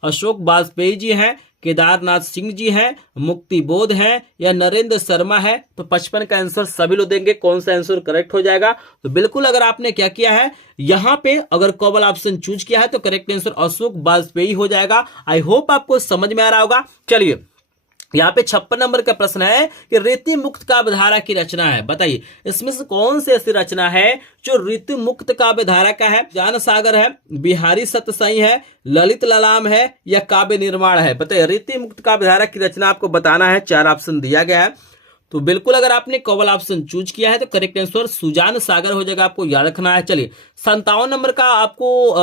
अशोक वाजपेयी जी हैं, केदारनाथ सिंह जी हैं, मुक्ति बोध हैं, या नरेंद्र शर्मा है। तो 55 का आंसर सभी लोग देंगे, कौन सा आंसर करेक्ट हो जाएगा। तो बिल्कुल अगर आपने क्या किया है, यहां पे अगर कवल ऑप्शन चूज किया है तो करेक्ट आंसर अशोक वाजपेयी हो जाएगा। आई होप आपको समझ में आ रहा होगा। चलिए यहाँ पे 56 नंबर का प्रश्न है कि ऋतु मुक्त काव्यधारा की रचना है। बताइए इसमें से कौन सी ऐसी रचना है जो ऋतु मुक्त काव्यधारा का है। ज्ञान सागर है, बिहारी सतसई है, ललित ललाम है, या काव्य निर्माण है। बताइए ऋतु मुक्त काव्यधारा की रचना आपको बताना है। चार ऑप्शन दिया गया है। तो बिल्कुल अगर आपने कवल ऑप्शन चूज किया है तो करेक्ट आंसर सुजान सागर हो जाएगा, आपको याद रखना है। चलिए 57 नंबर का आपको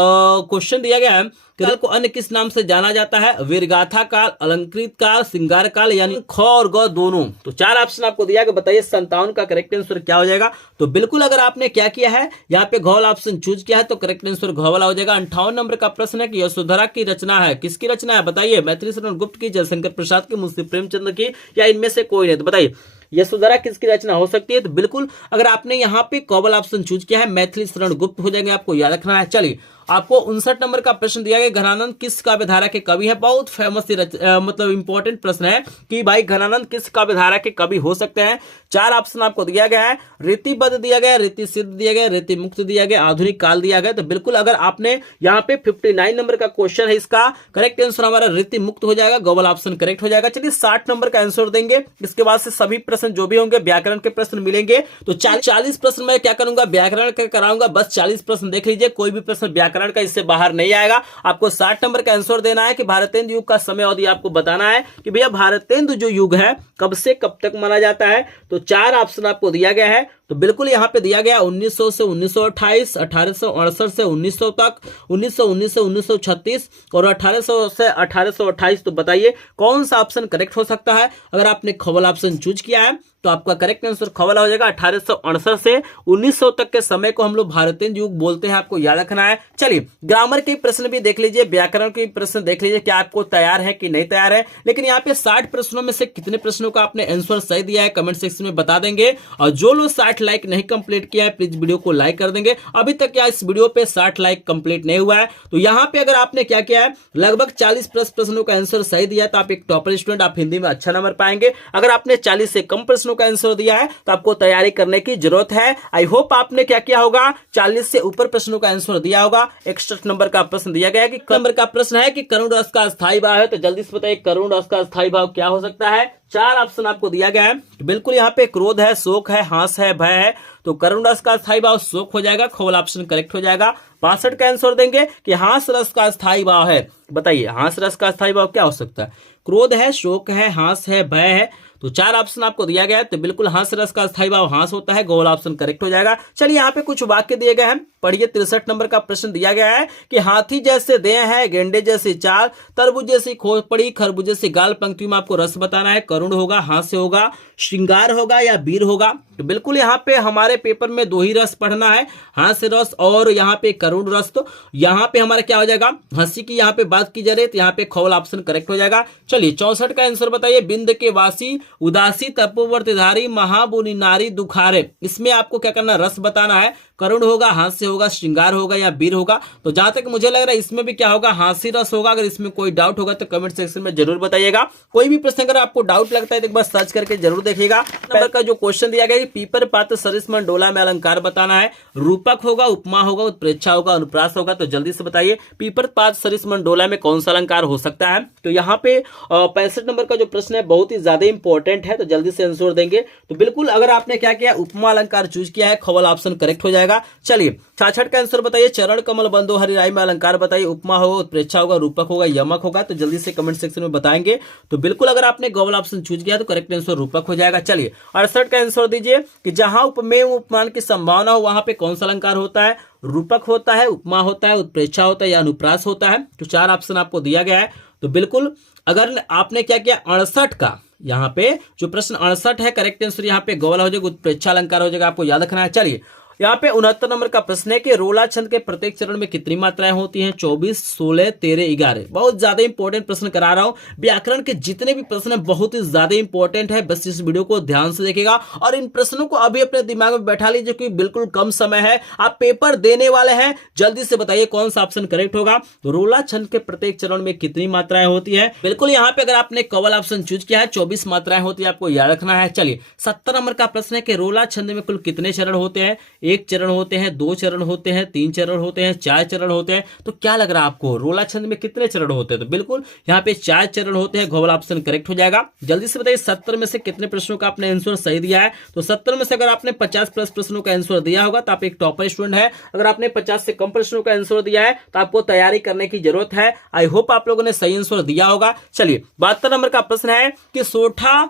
क्वेश्चन दिया गया है, काल को अन्य किस नाम से जाना जाता है। वीरगाथा काल, अलंकृत काल, श्रृंगार काल, यानी ख और ग दोनों। तो चार ऑप्शन आपको दिया कि बताइए 57 का करेक्ट आंसर क्या हो जाएगा। तो बिल्कुल अगर आपने क्या किया है, यहाँ पे घोल ऑप्शन चूज किया है तो करेक्ट आंसर घोवला हो जाएगा। 58 नंबर का प्रश्न है कि यशोधरा की रचना है, किसकी रचना है। बताइए मैथिली शरण गुप्त की, जयशंकर प्रसाद की, मुंशी प्रेमचंद की, या इनमें से कोई नहीं। तो बताइए यशोधरा किसकी रचना हो सकती है। तो बिल्कुल अगर आपने यहाँ पे कवल ऑप्शन चूज किया है मैथिली शरण गुप्त हो जाएंगे, आपको याद रखना है। चलिए आपको 59 नंबर का प्रश्न दिया गया, घनानंद किस काव्यधारा के कवि है। बहुत फेमस मतलब इंपॉर्टेंट प्रश्न है कि भाई घनानंद किस काव्यधारा के कवि हो सकते हैं। चार ऑप्शन आपको दिया गया है, रीतिबद्ध दिया गया, रीति सिद्ध दिया गया, रीति मुक्त दिया गया, आधुनिक काल दिया गया। तो बिल्कुल अगर आपने यहाँ पे 59 नंबर का क्वेश्चन है, इसका करेक्ट आंसर हमारा रीति मुक्त हो जाएगा, गौवल ऑप्शन करेक्ट हो जाएगा। चलिए 60 नंबर का आंसर देंगे। इसके बाद से सभी प्रश्न जो भी होंगे व्याकरण के प्रश्न मिलेंगे। तो 40 प्रश्न मैं क्या करूंगा, व्याकरण का कराऊंगा। बस 40 प्रश्न देख लीजिए, कोई भी प्रश्न व्याकरण का इससे बाहर नहीं आएगा। आपको 60 नंबर का आंसर देना है कि भारतेंदु युग का समय अवधि आपको बताना है कि भैया भारतेंदु जो युग है कब से कब तक माना जाता है। तो चार ऑप्शन आपको दिया गया है। तो बिल्कुल यहाँ पे दिया गया 1900 से 1928, 1868 से 1900 तक, 1919 से 1936 और 1800 से 1828। तो बताइए कौन सा ऑप्शन करेक्ट हो सकता है। अगर आपने खवल ऑप्शन चूज किया है तो आपका करेक्ट आंसर खवला हो जाएगा। 1868 से 1900 तक के समय को हम लोग भारतेंदु युग बोलते हैं, आपको याद रखना है। चलिए ग्रामर के प्रश्न भी देख लीजिए, व्याकरण के प्रश्न देख लीजिए, क्या आपको तैयार है कि नहीं तैयार है। लेकिन यहाँ पे 60 प्रश्नों में से कितने प्रश्नों का आपने आंसर सही दिया है कमेंट सेक्शन में बता देंगे। और जो लोग 60 60 लाइक नहीं कंप्लीट किया है प्लीज वीडियो को लाइक कर देंगे। अभी तक क्या इस वीडियो पे 60 लाइक कंप्लीट नहीं हुआ है। तो यहाँ पे अगर आपने क्या किया है, लगभग 40 प्लस प्रश्नों का आंसर सही दिया तो आप एक टॉपर स्टूडेंट, आप हिंदी में अच्छा नंबर पाएंगे। अगर आपने 40 से कम प्रश्नों का आंसर दिया है तो आपको तैयारी करने की जरूरत है। आई होप आपने क्या किया होगा, 40 से ऊपर प्रश्नों का आंसर दिया होगा। 61 नंबर का प्रश्न दिया गया है कि नंबर का प्रश्न है कि करुण रस का स्थायी भाव है, तो जल्दी से बताइए करुण रस का स्थायी भाव क्या हो सकता है। 4 ऑप्शन आपको दिया गया है। बिल्कुल यहाँ पे क्रोध है, शोक है, हास है, भय है, तो करुण रस का स्थायी भाव शोक हो जाएगा, खोल ऑप्शन करेक्ट हो जाएगा। 62 का आंसर देंगे कि हास रस का स्थायी भाव है। बताइए हास रस का स्थायी भाव क्या हो सकता है। क्रोध है, शोक है, हास है, भय है, तो 4 ऑप्शन आपको दिया गया है। तो बिल्कुल हास रस का स्थायी भाव हास होता है, गोल ऑप्शन करेक्ट हो जाएगा। चलिए यहाँ पे कुछ वाक्य दिए गए हैं, पढ़िए। 63 नंबर का प्रश्न दिया गया है कि हाथी जैसे देह है, गेंडे जैसी चाल, तरबूज जैसी खोपड़ी, खरबूजे से गाल। पंक्ति में आपको रस बताना है, करुण होगा, हास्य होगा, श्रृंगार होगा या वीर होगा। तो बिल्कुल यहाँ पे हमारे पेपर में 2 ही रस पढ़ना है, हास्य रस और यहाँ पे करुण रस। तो यहाँ पे हमारा क्या हो जाएगा, हंसी की यहाँ पे बात की जा रही है, तो यहाँ पे खोल ऑप्शन करेक्ट हो जाएगा। चलिए 64 का आंसर बताइए। बिंद के वासी, उदासी, तपोवर्तिधारी, महाबुनि नारी, दुखारे। इसमें आपको क्या करना, रस बताना है, करुण होगा, हास्य होगा, श्रृंगार होगा या वीर होगा। तो जहां तक मुझे लग रहा है इसमें भी क्या होगा, हास्य रस होगा। अगर इसमें कोई डाउट होगा तो कमेंट सेक्शन में जरूर बताइएगा। कोई भी प्रश्न अगर आपको डाउट लगता है तो एक बार सर्च करके जरूर देखिएगा। नंबर का जो क्वेश्चन दिया गया है, पीपर पात्र सरिस्मन डोला में अलंकार बताना है। रूपक होगा, उपमा होगा, उत्प्रेक्षा होगा, अनुप्रास होगा। तो जल्दी से बताइए पीपर पात्र सरिस्मन डोला में कौन सा अलंकार हो सकता है। तो यहाँ पे 65 नंबर का जो प्रश्न है बहुत ही ज्यादा इंपॉर्टेंट है, तो जल्दी से आंसर देंगे। तो बिल्कुल अगर आपने क्या किया, उपमा अलंकार चूज किया है, खवल ऑप्शन करेक्ट हो जाएगा। चलिए 66 का आंसर बताइए। चरण कमल बंदो हरिराई में अलंकार बताइए। उपमा होगा, उत्प्रेक्षा होगा, रूपक होगा, यमक होगा। तो जल्दी से कमेंट सेक्शन में बताएंगे। तो बिल्कुल अगर आपने गौल ऑप्शन चूज किया तो करेक्ट आंसर रूपक हो जाएगा। चलिए 68 का आंसर दीजिए कि जहां उपमेय उपमान की संभावना हो वहां पे कौन सा अलंकार होता है। रूपक होता है, उपमा होता है, उत्प्रेक्षा होता है या अनुप्रास होता है। तो 4 ऑप्शन आपको दिया गया है। तो बिल्कुल अगर आपने क्या किया, 68 का यहाँ पे जो प्रश्न 68 है, करेक्ट आंसर यहाँ पे गौल हो जाएगा, उत्प्रेक्षा अलंकार हो जाएगा, आपको याद रखना है। चलिए यहाँ पे 69 नंबर का प्रश्न है कि रोला छंद के प्रत्येक चरण में कितनी मात्राएं होती हैं। 24, 16, 13, 11। बहुत ज्यादा इंपॉर्टेंट प्रश्न करा रहा हूं। व्याकरण के जितने भी प्रश्न है बहुत ही ज्यादा इंपॉर्टेंट है, बस इस वीडियो को ध्यान से देखिएगा और इन प्रश्नों को अभी अपने दिमाग में बैठा लीजिए क्योंकि बिल्कुल कम समय है, आप पेपर देने वाले हैं। जल्दी से बताइए कौन सा ऑप्शन करेक्ट होगा। तो रोला छंद के प्रत्येक चरण में कितनी मात्राएं होती है। बिल्कुल यहाँ पे अगर आपने कवल ऑप्शन चूज किया है, 24 मात्राएं होती है, आपको याद रखना है। चलिए 70 नंबर का प्रश्न है कि रोला छंद में कुल कितने चरण होते हैं। 1 चरण होते हैं, 2 चरण होते हैं, 3 चरण होते हैं, 4 चरण होते हैं। तो क्या लग रहा है आपको, रोला छंद में कितने चरण होते हैं। तो बिल्कुल यहाँ पे 4 चरण होते हैं, घोल ऑप्शन करेक्ट हो जाएगा। जल्दी से बताइए 70 में से कितने प्रश्नों का आपने आंसर सही दिया है। तो 70 में से अगर आपने 50 प्लस प्रश्नों का आंसर दिया होगा तो आप एक टॉपर स्टूडेंट है। अगर आपने 50 से कम प्रश्नों का आंसर दिया है तो आपको तैयारी करने की जरूरत है। आई होप आप लोगों ने सही आंसर दिया होगा। चलिए 72 नंबर का प्रश्न है कि सोठा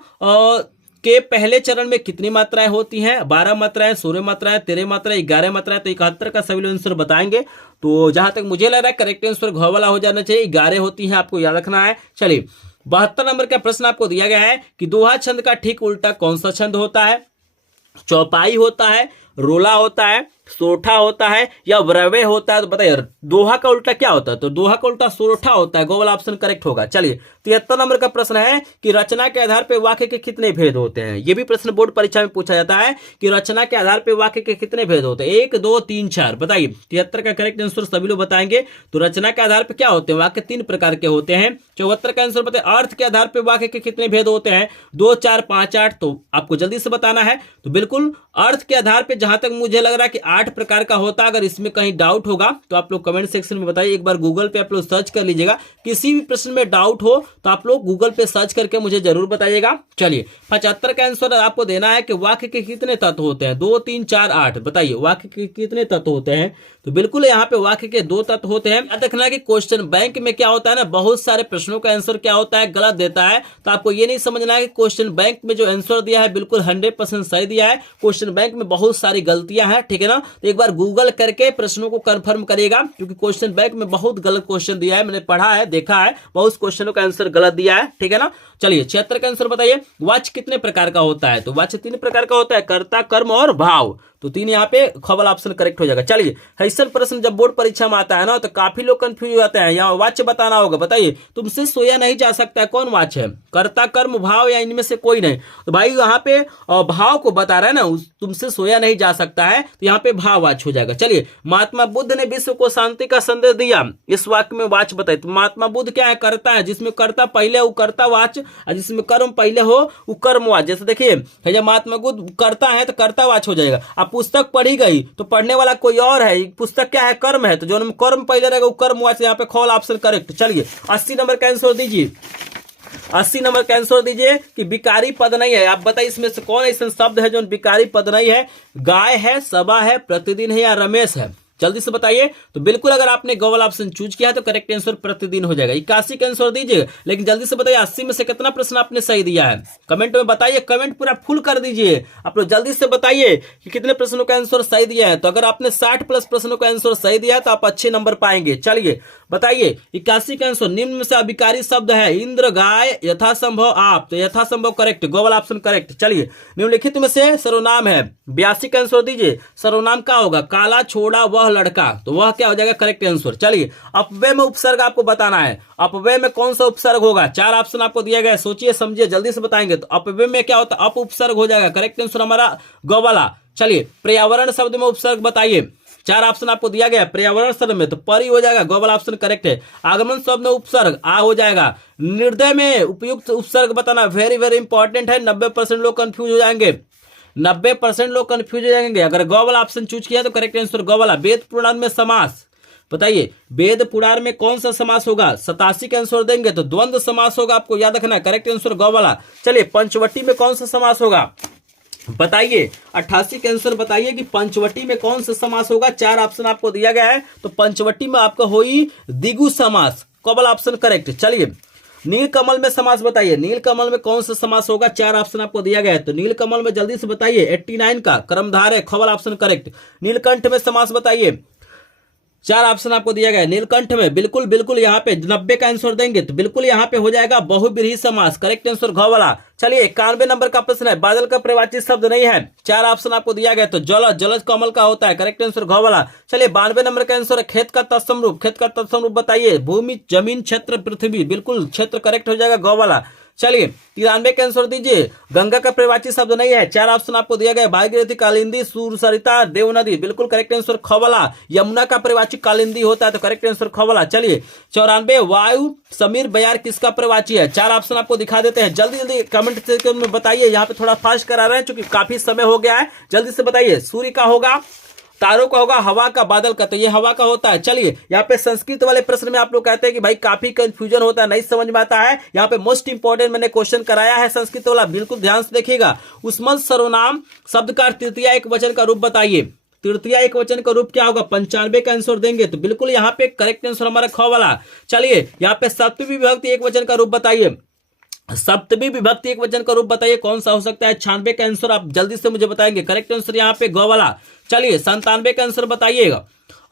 के पहले चरण में कितनी मात्राएं होती हैं। 12 मात्राएं, 16 मात्राएं, 13 मात्राएं, 11 मात्राएं। तो 71 का सभी लोग आंसर बताएंगे। तो जहां तक मुझे लग रहा है करेक्ट आंसर घ वाला हो जाना चाहिए। 11 होती हैं, आपको याद रखना है। चलिए 72 नंबर का प्रश्न आपको दिया गया है कि दोहा छंद का ठीक उल्टा कौन सा छंद होता है। चौपाई होता है, रोला होता है, सोठा होता है या व्रव्य होता है। तो बताइए दोहा का उल्टा क्या होता है। तो दोहा का उल्टा सोठा होता है, गोवल ऑप्शन करेक्ट होगा। चलिए 73 नंबर का प्रश्न है कि रचना के आधार पर वाक्य के कितने भेद होते हैं। यह भी प्रश्न बोर्ड परीक्षा में पूछा जाता है कि रचना के आधार पर वाक्य के कितने भेद होते हैं। 1, 2, 3, 4। बताइए 73 का करेक्ट आंसर सभी लोग बताएंगे। तो रचना के आधार पर क्या होते हैं, वाक्य 3 प्रकार के होते हैं। 74 का आंसर बताइए अर्थ के आधार पर वाक्य के कितने भेद होते हैं। 2, 4, 5, 8। तो आपको जल्दी से बताना है। तो बिल्कुल अर्थ के आधार पर जहां तक मुझे लग रहा है कि 8 प्रकार का होता है। अगर इसमें कहीं डाउट होगा तो आप लोग कमेंट सेक्शन में बताइए। एक बार गूगल पे आप लोग सर्च कर लीजिएगा। किसी भी प्रश्न में डाउट हो तो आप लोग गूगल पे सर्च करके मुझे जरूर बताइएगा। चलिए 75 का आंसर आपको देना है कि वाक्य के कितने तत्व होते हैं। 2, 3, 4, 8। बताइए वाक्य के कितने तत्व होते हैं। तो बिल्कुल यहाँ पे वाक्य के 2 तत्व होते हैं। याद रखना कि क्वेश्चन बैंक में क्या होता है ना, बहुत सारे प्रश्नों का आंसर क्या होता है, गलत देता है। तो आपको ये नहीं समझना है कि क्वेश्चन बैंक में जो आंसर दिया है बिल्कुल 100% सही दिया है। क्वेश्चन बैंक में बहुत सारी गलतियां हैं, ठीक है ना। तो एक बार गूगल करके प्रश्नों को कंफर्म करिएगा क्योंकि क्वेश्चन बैंक में बहुत गलत क्वेश्चन दिया है। मैंने पढ़ा है, देखा है, बहुत क्वेश्चनों का आंसर गलत दिया है, ठीक है ना। चलिए 76 का आंसर बताइए, वाच्य कितने प्रकार का होता है? तो वाच्य 3 प्रकार का होता है, कर्ता, कर्म और भाव। तो 3 यहाँ पे खबल ऑप्शन करेक्ट हो जाएगा। चलिए ऐसा प्रश्न जब बोर्ड परीक्षा में आता है ना तो काफी लोग कंफ्यूज हो जाते हैं। यहाँ वाच्य बताना होगा। बताइए तुमसे सोया नहीं जा सकता है, कौन वाच्य है? कर्ता, कर्म, भाव या इनमें से कोई नहीं? तो भाई यहाँ पे भाव को बता रहा है ना, तुमसे सोया नहीं जा सकता है, तो यहाँ पे भाव वाच्य हो जाएगा। चलिए महात्मा बुद्ध ने विश्व को शांति का संदेश दिया, इस वाक्य में वाच्य बताइए। तो महात्मा बुद्ध क्या है? कर्ता है, जिसमें कर्ता पहले वो कर्ता वाच्य, और जिसमें कर्म पहले हो वो कर्म वाच्य। जैसे देखिए जब महात्मा बुद्ध करता है तो कर्ता वाच्य हो जाएगा। अब पुस्तक पढ़ी गई तो पढ़ने वाला कोई और है, पुस्तक क्या है? कर्म है, तो जो कर्म पहले रहेगा वो कर्म वाच्य। यहाँ पे खोल ऑप्शन करेक्ट। चलिए 80 नंबर का आंसर दीजिए। 80 नंबर का आंसर दीजिए कि विकारी पद नहीं है। आप बताइए इसमें से कौन ऐसा शब्द है जो विकारी पद नहीं है? गाय है, सभा है, प्रतिदिन है या रमेश है? जल्दी से बताइए। तो बिल्कुल अगर आपने गलत ऑप्शन चूज किया तो करेक्ट आंसर प्रतिदिन हो जाएगा। 81 का आंसर दीजिए, लेकिन जल्दी से बताइए 80 में से कितना प्रश्न आपने सही दिया है? कमेंट में बताइए, कमेंट पूरा फुल कर दीजिए। आप लोग जल्दी से बताइए कि कितने प्रश्नों का आंसर सही दिया है। तो अगर आपने 60 प्लस प्रश्नों का आंसर सही दिया तो आप अच्छे नंबर पाएंगे। चलिए बताइए 81 का आंसर, निम्न में से अभिकारी शब्द है इंद्र, गाय, यथासंभव, आप। तो यथासंभव करेक्ट, गलत ऑप्शन करेक्ट। चलिए निम्नलिखित में से सर्वनाम है। 82 का आंसर दीजिए, सर्वनाम क्या होगा? काला, छोड़ा, वह लड़का। तो वह क्या हो जाएगा? Correct answer. चलिए अपव्यय में उपसर्ग आपको बताना है। अपव्यय में कौन सा उपसर्ग होगा? 4 ऑप्शन आपको दिया गया है, सोचिए समझिए जल्दी से बताएंगे। तो अपव्यय में क्या होता है? अप उपसर्ग हो जाएगा। करेक्ट आंसर हमारा ग वाला। चलिए पर्यावरण शब्द में उपसर्ग बताइए। 4 ऑप्शन आपको दिया गया पर्यावरण शब्द में, तो परि हो जाएगा, ग वाला ऑप्शन करेक्ट है। आगमन शब्द में उपसर्ग आ हो जाएगा। निर्दय में उपयुक्त उपसर्ग बताना वेरी वेरी इंपॉर्टेंट है। 90% लोग कंफ्यूज हो जाएंगे, 90% लोग कंफ्यूज हो जाएंगे। अगर ग वाला ऑप्शन चूज किया तो करेक्ट आंसर ग वाला। वेद पुराण में समास बताइए, वेद पुराण में कौन सा समास होगा? 87 का आंसर देंगे तो द्वंद्व समास होगा, आपको याद रखना है। करेक्ट आंसर ग वाला। चलिए पंचवटी में कौन सा समास होगा बताइए। 88 का आंसर बताइए कि पंचवटी में कौन सा समास होगा? 4 ऑप्शन आपको दिया गया है, तो पंचवटी में आपका होई द्विगु समास, कबल ऑप्शन करेक्ट। चलिए नीलकमल में समास बताइए, नीलकमल में कौन सा समास होगा? 4 ऑप्शन आपको दिया गया है, तो नीलकमल में जल्दी से बताइए। 89 का कर्मधारय है, खबल ऑप्शन करेक्ट। नीलकंठ में समास बताइए, 4 ऑप्शन आपको दिया गया है। नीलकंठ में बिल्कुल बिल्कुल यहाँ पे 90 का आंसर देंगे तो बिल्कुल यहाँ पे हो जाएगा बहुब्रीहि समास। करेक्ट आंसर घ वाला। चलिए 91 नंबर का प्रश्न है, बादल का प्रवाची शब्द नहीं है। 4 ऑप्शन आपको दिया गया, तो जलज, जलज कमल का होता है। करेक्ट आंसर घ वाला। चलिए 92 नंबर का आंसर है खेत का तत्सम रूप, खेत का तत्सम रूप बताइए। भूमि, जमीन, क्षेत्र, पृथ्वी, बिल्कुल क्षेत्र करेक्ट हो जाएगा, ग वाला। चलिए 93 का आंसर दीजिए, गंगा का प्रवाची शब्द नहीं है। 4 ऑप्शन आपको दिया गया, भागीरथी, कालिंदी, सूरसरिता, देवनदी, बिल्कुल करेक्ट आंसर ख वाला। यमुना का प्रवाची कालिंदी होता है, तो करेक्ट आंसर ख वाला। चलिए 94 वायु, समीर, बयार किसका प्रवाची है? 4 ऑप्शन आपको दिखा देते हैं, जल्दी जल्दी कमेंट सेक्शन में बताइए। यहाँ पे थोड़ा फास्ट करा रहे हैं क्योंकि काफी समय हो गया है, जल्दी से बताइए। सूर्य का होगा, तारों का होगा, हवा का, बादल का, तो ये हवा का होता है। चलिए यहाँ पे संस्कृत वाले प्रश्न में आप लोग कहते हैं कि भाई काफी कंफ्यूजन होता है, नहीं समझ में आता है। यहाँ पे मोस्ट इंपोर्टेंट मैंने क्वेश्चन कराया है संस्कृत वाला, बिल्कुल ध्यान से देखिएगा। उस्मत सर्वनाम शब्द का तृतीया एक वचन का रूप बताइए। तृतीया एक वचन का रूप क्या होगा? 95 का आंसर देंगे तो बिल्कुल यहाँ पे करेक्ट आंसर हमारा ख वाला। चलिए यहाँ पे सप्तमी विभक्ति एक वचन का रूप बताइए। सप्तमी विभक्ति एक वचन का रूप बताइए कौन सा हो सकता है? 96 का आंसर आप जल्दी से मुझे बताएंगे। करेक्ट आंसर यहाँ पे ग वाला। चलिए 97 का आंसर बताइएगा।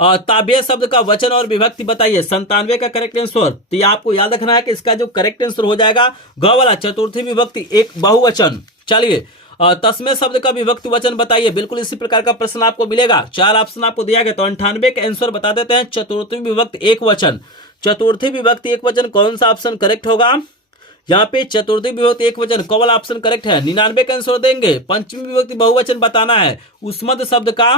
ताब्य शब्द का वचन और विभक्ति बताइए। 97 का करेक्ट आंसर, तो ये आपको याद रखना है कि इसका जो करेक्ट आंसर हो जाएगा ग वाला, चतुर्थी विभक्ति एक बहुवचन। चलिए तस्मै शब्द का विभक्ति वचन बताइए, बिल्कुल इसी प्रकार का प्रश्न आपको मिलेगा। 4 ऑप्शन आपको दिया गया, तो 98 का आंसर बता देते हैं, चतुर्थी विभक्ति एक वचन। चतुर्थी विभक्ति एक वचन कौन सा ऑप्शन करेक्ट होगा? यहाँ पे चतुर्थी विभक्ति एक वचन कवल ऑप्शन करेक्ट है। 99 का आंसर देंगे। पंचमी विभक्ति बहुवचन बताना है। उस्मद शब्द का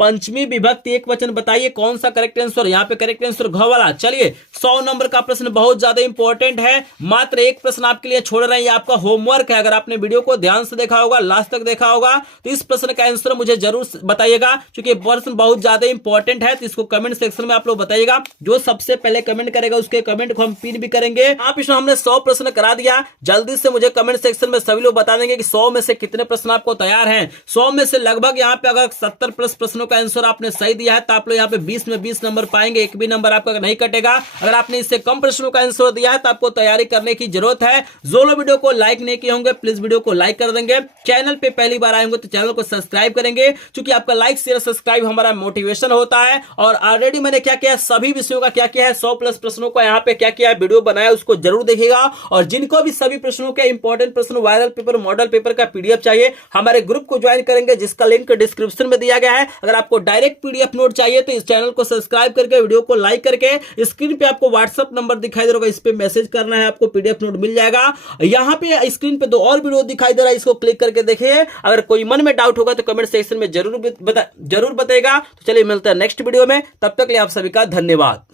पंचमी विभक्ति एक वचन बताइए कौन सा करेक्ट आंसर? यहाँ पे करेक्ट आंसर घ वाला। चलिए 100 नंबर का प्रश्न बहुत ज्यादा इंपॉर्टेंट है, मात्र एक प्रश्न आपके लिए छोड़ रहे हैं, आपका होमवर्क है। अगर आपने वीडियो को ध्यान से देखा होगा, लास्ट तक देखा होगा, तो इस प्रश्न का आंसर मुझे जरूर बताइएगा, क्योंकि प्रश्न बहुत ज्यादा इंपॉर्टेंट है। तो इसको कमेंट सेक्शन में आप लोग बताइएगा। जो सबसे पहले कमेंट करेगा उसके कमेंट को हम पिन भी करेंगे। आप इसमें हमने 100 प्रश्न करा दिया। जल्दी से मुझे कमेंट सेक्शन में सभी लोग बता देंगे कि 100 में से कितने प्रश्न आपको तैयार हैं। 100 में से लगभग यहाँ पे अगर 70 प्लस प्रश्नों प्रश्नों का आंसर आपने सही दिया है तो आप लोग यहाँ पे 20 में 20 नंबर पाएंगे, एक भी नंबर आपका नहीं कटेगा। अगर आपने इससे कम प्रश्नों का आंसर दिया है तो आपको तैयारी करने की जरूरत है। जो लोग वीडियो को लाइक नहीं किए होंगे प्लीज वीडियो को लाइक कर देंगे। चैनल पे पहली बार आएंगे तो चैनल को सब्सक्राइब करेंगे, क्योंकि आपका लाइक शेयर सब्सक्राइब हमारा मोटिवेशन होता है। और ऑलरेडी मैंने क्या किया, सभी विषयों का क्या किया है, 100+ प्रश्नों का यहाँ पे क्या किया है, वीडियो बनाया, उसको जरूर देखिएगा। और जिनको भी सभी प्रश्नों के इंपॉर्टेंट प्रश्न, वायरल पेपर, मॉडल पेपर का पीडीएफ चाहिए, हमारे ग्रुप को ज्वाइन करेंगे जिसका लिंक डिस्क्रिप्शन में दिया गया है। अगर आपको डायरेक्ट पीडीएफ नोट चाहिए तो इस चैनल को सब्सक्राइब करके वीडियो को लाइक करके स्क्रीन पे आपको व्हाट्सएप नंबर दिखाई दे रहा होगा, इस पे मैसेज करना है, आपको पीडीएफ नोट मिल जाएगा। यहाँ पे स्क्रीन पे 2 और वीडियो दिखाई दे रहा है, इसको क्लिक करके देखिए। अगर कोई मन में डाउट होगा तो कमेंट सेक्शन में जरूर बताएगा। तो चलिए मिलते हैं नेक्स्ट वीडियो में, तब तक के लिए आप सभी का धन्यवाद।